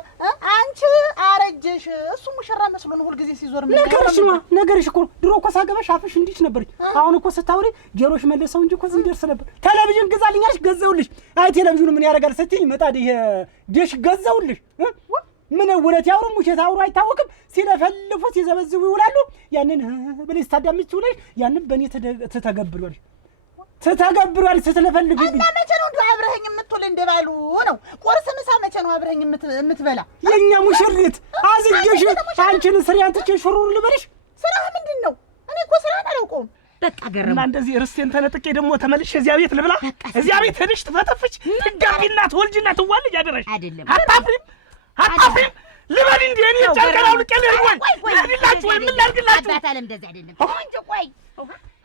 አንቺ አረጀሽ። እሱ ሙሽራ መስሎ ነው ሁልጊዜ ሲዞር ነገርሽ እኮ። ድሮ እኮ ሳገባሽ አፍሽ እንዲች ነበርሽ። አሁን እኮ ስታውሪ ጆሮሽ መለሰው እንጂ እኮ ዝም ደርስ ነበር። ቴሌቪዥን ግዛልኛሽ ገዘውልሽ። አይ ቴሌቪዥኑ ምን ያደርጋል ስትይ መጣድ ይሄ ዲሽ ገዘውልሽ። ምን እውነት ያውሩ ውሸት አውሩ አይታወቅም። ሲለፈልፉ ሲዘበዝቡ ይውላሉ። ያንን ብለሽ ታዳምጪ ውለሽ ያንን በእኔ ተተገብሯል ስትለፈልፊ። እና መቼ ነው እንደው አብረኸኝ የምትውል እንደባሉ ነው? ቁርስ ምሳ መቼ ነው አብረኸኝ የምትበላ? የኛ ሙሽሪት አዝጀሽ አንቺን ስሪያን ትቼ ሹሩሩ ልበልሽ። ስራህ ምንድን ነው? እኔ እኮ ስራህን አላውቀውም። በቃ ገረመው እና እንደዚህ ርስቴን ተነጥቄ ደግሞ ተመልሼ እዚያ ቤት ልብላ? እዚያ ቤት ሄደሽ ትፈተፍች ትጋቢና ትወልጂና ትዋልጅ አደረሽ አይደለም? አጣፍሪም ልበል እንዴ? እኔ ጨርቀራው ልቀልህ ወይ ለዲላችሁ ወይ ምን ላድርግላችሁ? አባታለም እንደዚህ አይደለም እንጂ ቆይ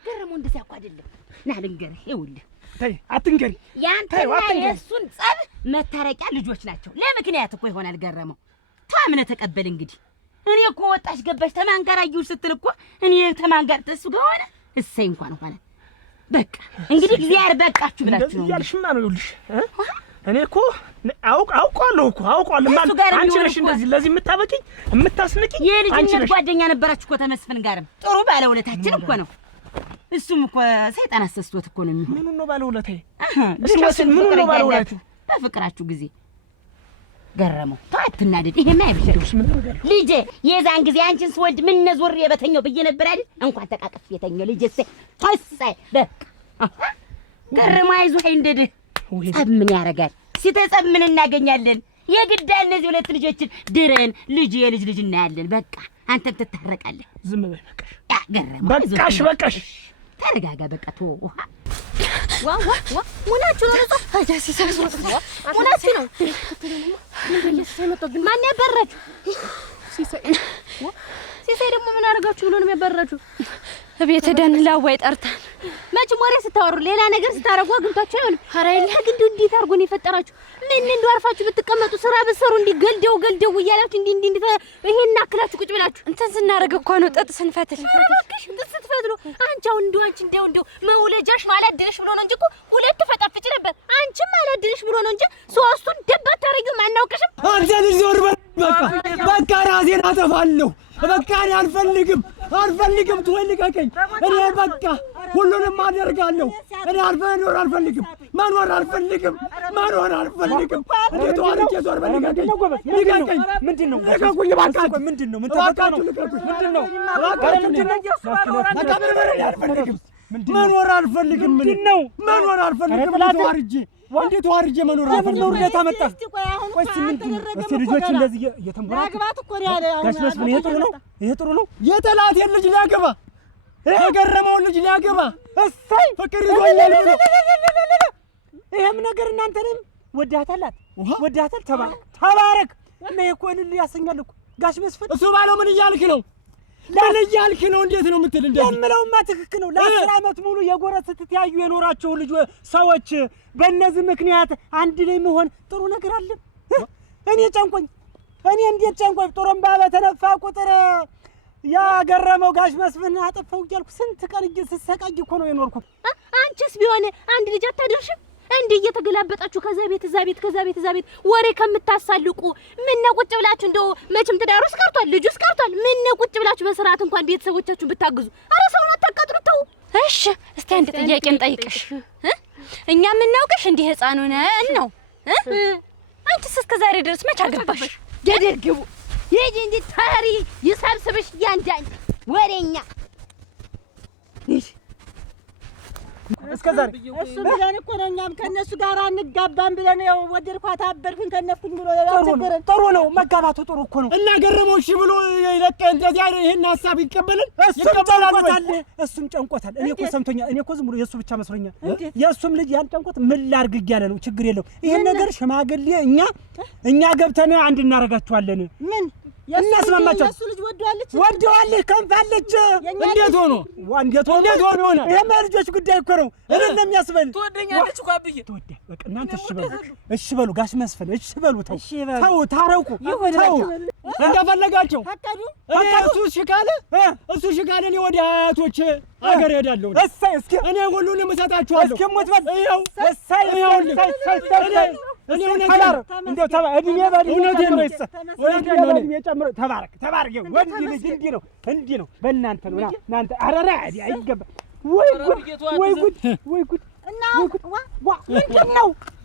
ገረመው እንደዚህ እኮ አይደለም። ና ልንገርህ፣ ይኸውልህ ተይ አትንገሪ። ያንተና የእሱን ጸብ መታረቂያ ልጆች ናቸው። ለምክንያት እኮ ይሆናል ገረመው። ታምነህ ተቀበል። እንግዲህ እኔ እኮ ወጣሽ ገባሽ ተማን ጋር አየሁሽ ስትል እኮ እኔ ተማን ጋር ተሱ ጋር ሆነ እሰይ እንኳን ሆነ። በቃ እንግዲህ እግዚአብሔር በቃችሁ ብላችሁ ነው ያልሽማ ነው። ይኸውልሽ እኔ እኮ አውቃለሁ ማለት አንቺ ነሽ እንደዚህ ለዚህ የምታበቂኝ የምታስንቂኝ። የልጅነት ጓደኛ ነበራችሁ እኮ ተመስፍን ጋርም ጥሩ ባለውለታችን እኮ ነው። እሱም እኮ ሰይጣን አሰስቶት እኮ ነው የሚሆነው። ምኑ ነው ባለውለታዬ? ምኑ ነው ባለውለታዬ? በፍቅራችሁ ጊዜ ገረመው ታትናደድ። ይሄማ አይብሽሽ ልጄ። የዛን ጊዜ አንቺን ስወልድ ምን ነዞር የበተኛው ብዬ ነበር አይደል? እንኳን ተቃቀፍ የተኛው ልጄ እሰይ በቃ ገረመው። አይዞህ እንደደ ጸብ ምን ያደርጋል? ሲተጸብ ምን እናገኛለን? የግድ እነዚህ ሁለት ልጆችን ድረን የልጅ ልጅ እናያለን። በቃ አንተም ትታረቃለህ። ዝም በይ በቃሽ። ያ ገረመው በቃሽ ተረጋጋ። በቃ ቶ ሙናችሁ ነው ሙናችሁ ነው። ማን ያበራችሁ? ሲሳይ ደግሞ ምን አደረጋችሁ ብሎ ነው የሚያበራችሁ? ቤት ደን ላዋይ ጠርታን መቼም ወሬ ስታወሩ ሌላ ነገር ስታረጉ አግኝታችሁ አይሆንም። ኧረ ይልህ ግን እንዴት አድርጎ ነው የፈጠራችሁ? ምን እንደው አርፋችሁ ብትቀመጡ ስራ ብትሰሩ እንዲህ ገልደው እያላችሁ እንዲህ ይሄን አክላችሁ ቁጭ ብላችሁ እንትን ስናደርግ እኮ ነው ጥጥ ስንፈትል። እባክሽ ጥጥ ስትፈትሉ አንቺ አሁን እንደው መውለጃሽ ማላደረሽ ብሎ ነው እንጂ እኮ ሁለት ፈጣፍጭ ነበር። አንቺም ማላደረሽ ብሎ ነው እንጂ ሶስቱን ደባት ታረጊው አናውቅሽም። አንተ ልጅ ዞር በቃ ራሴን አጠፋለሁ። በቃ እኔ አልፈልግም ትወልቀቀኝ። እኔ በቃ ሁሉንም አደርጋለሁ። እኔ አልፈልግም። መኖር አልፈልግም። እንዴት ዋርጄ ዞር በል ልቀቀኝ። ምንድን ነው ልቀቁኝ እባካችሁ። ምንድን ነው ምን ተፈጠረ ነው ምንድን ነው መቃብር አልፈልግም። መኖር አልፈልግም። መኖር አልፈልግም። እንዴት ዋርጄ መኖር አልፈልግም። ውርደት አመጣ። ቆይ ምንድን ነው እስኪ ልጆች እንደዚህ እየተንቦራቱ ጋሽ መስፍን ይሄ ጥሩ ነው። የጠላቴን ልጅ ሊያገባ የገረመውን ልጅ ሊያገባ እሰይ ፍቅር ይዞኛል ብሎ ይሄም ነገር እናንተንም ወዳታላት ተባረክ እና እኮ እልል ያሰኛል እኮ ጋሽ መስፍን እሱ ባለው ምን እያልክ ነው? እንዴት ነው የምትል? እንደዚህ የምለውማ ትክክል ነው። ለ10 ዓመት ሙሉ የጎረቤት ስትያዩ የኖራችሁ ልጅ ሰዎች በእነዚህ ምክንያት አንድ ላይ መሆን ጥሩ ነገር አለ? እኔ እንዴት ጨንቆኝ ጥሩምባ በተነፋ ቁጥር ያገረመው ጋሽ መስፍን አጠፋው እያልኩ ስንት ቀን ስሰቃይ እኮ ነው የኖርኩት። አንቺስ ቢሆን አንድ ልጅ አታደርሽም? እንዲህ እየተገላበጣችሁ ከዛ ቤት እዛ ቤት ወሬ ከምታሳልቁ ምነው ቁጭ ብላችሁ እንደው መቼም ትዳሩስ ቀርቷል ልጁስ ቀርቷል። ምነው ቁጭ ብላችሁ በስርዓት እንኳን ቤተሰቦቻችሁን ብታግዙ። ኧረ ሰውን አታቃጥሉ ተው። እሺ እስቲ አንድ ጥያቄ እንጠይቅሽ። እኛ የምናውቅሽ እንዲህ ህፃኑ ነን ነው። አንቺስ እስከ ዛሬ ድረስ መች አገባሽ? ገደግቡ ይሄ እንዴ ታሪ ይሰብስብሽ ያንዳንድ ወሬኛ እስከ ዛሬ እሱ ብለን እኮ ነው እኛም ከነሱ ጋር አንጋባም ብለን ያው ወደድኳት አበርኩኝ ከነፍኩኝ ብሎ ያቸገረን። ጥሩ ነው መጋባቱ ጥሩ እኮ ነው። እና ገረመው እሺ ብሎ ይለቀ እንደዚህ ይሄን ሐሳብ ይቀበልን እሱም ጨንቆታል። እኔ እኮ ሰምቶኛል። እኔ እኮ ዝም ብሎ የሱ ብቻ መስሎኛል። የሱም ልጅ ያን ጨንቆት ምን ላድርግ እያለ ነው። ችግር የለው ይሄን ነገር ሽማግሌ እኛ ገብተን አንድ እናረጋቸዋለን። ምን እናስማማቸው። የሱ ልጅ ወደዋለች ከንፋለች። እንዴት ሆኖ ይሄማ ልጆች ጉዳይ እኮ ነው። እኔ እንደሚያስበል ትወደኛለች እኮ አብዬ ትወደ በቃ እናንተ እሺ በሉ ጋሽ መስፍን እሺ በሉ። ተው ታረቁ። ተው እንደፈለጋቸው ፈቀዱ። እሱ ሽካለ እኔ ወደ አያቶች አገር ሄዳለሁ። እሰይ እስኪ እኔ ሁሉንም እሰጣችኋለሁ። እስኪ ሞት በል ይኸው እሰይ እኔ እንደው እድሜ በእውነቴን ነው ጨምሮ ተባረክ። ወንድ ልጅ እንዲህ ነው በእናንተ ነው እናንተ አረራ አይገባ። ወይ ጉድ እና ምንድን ነው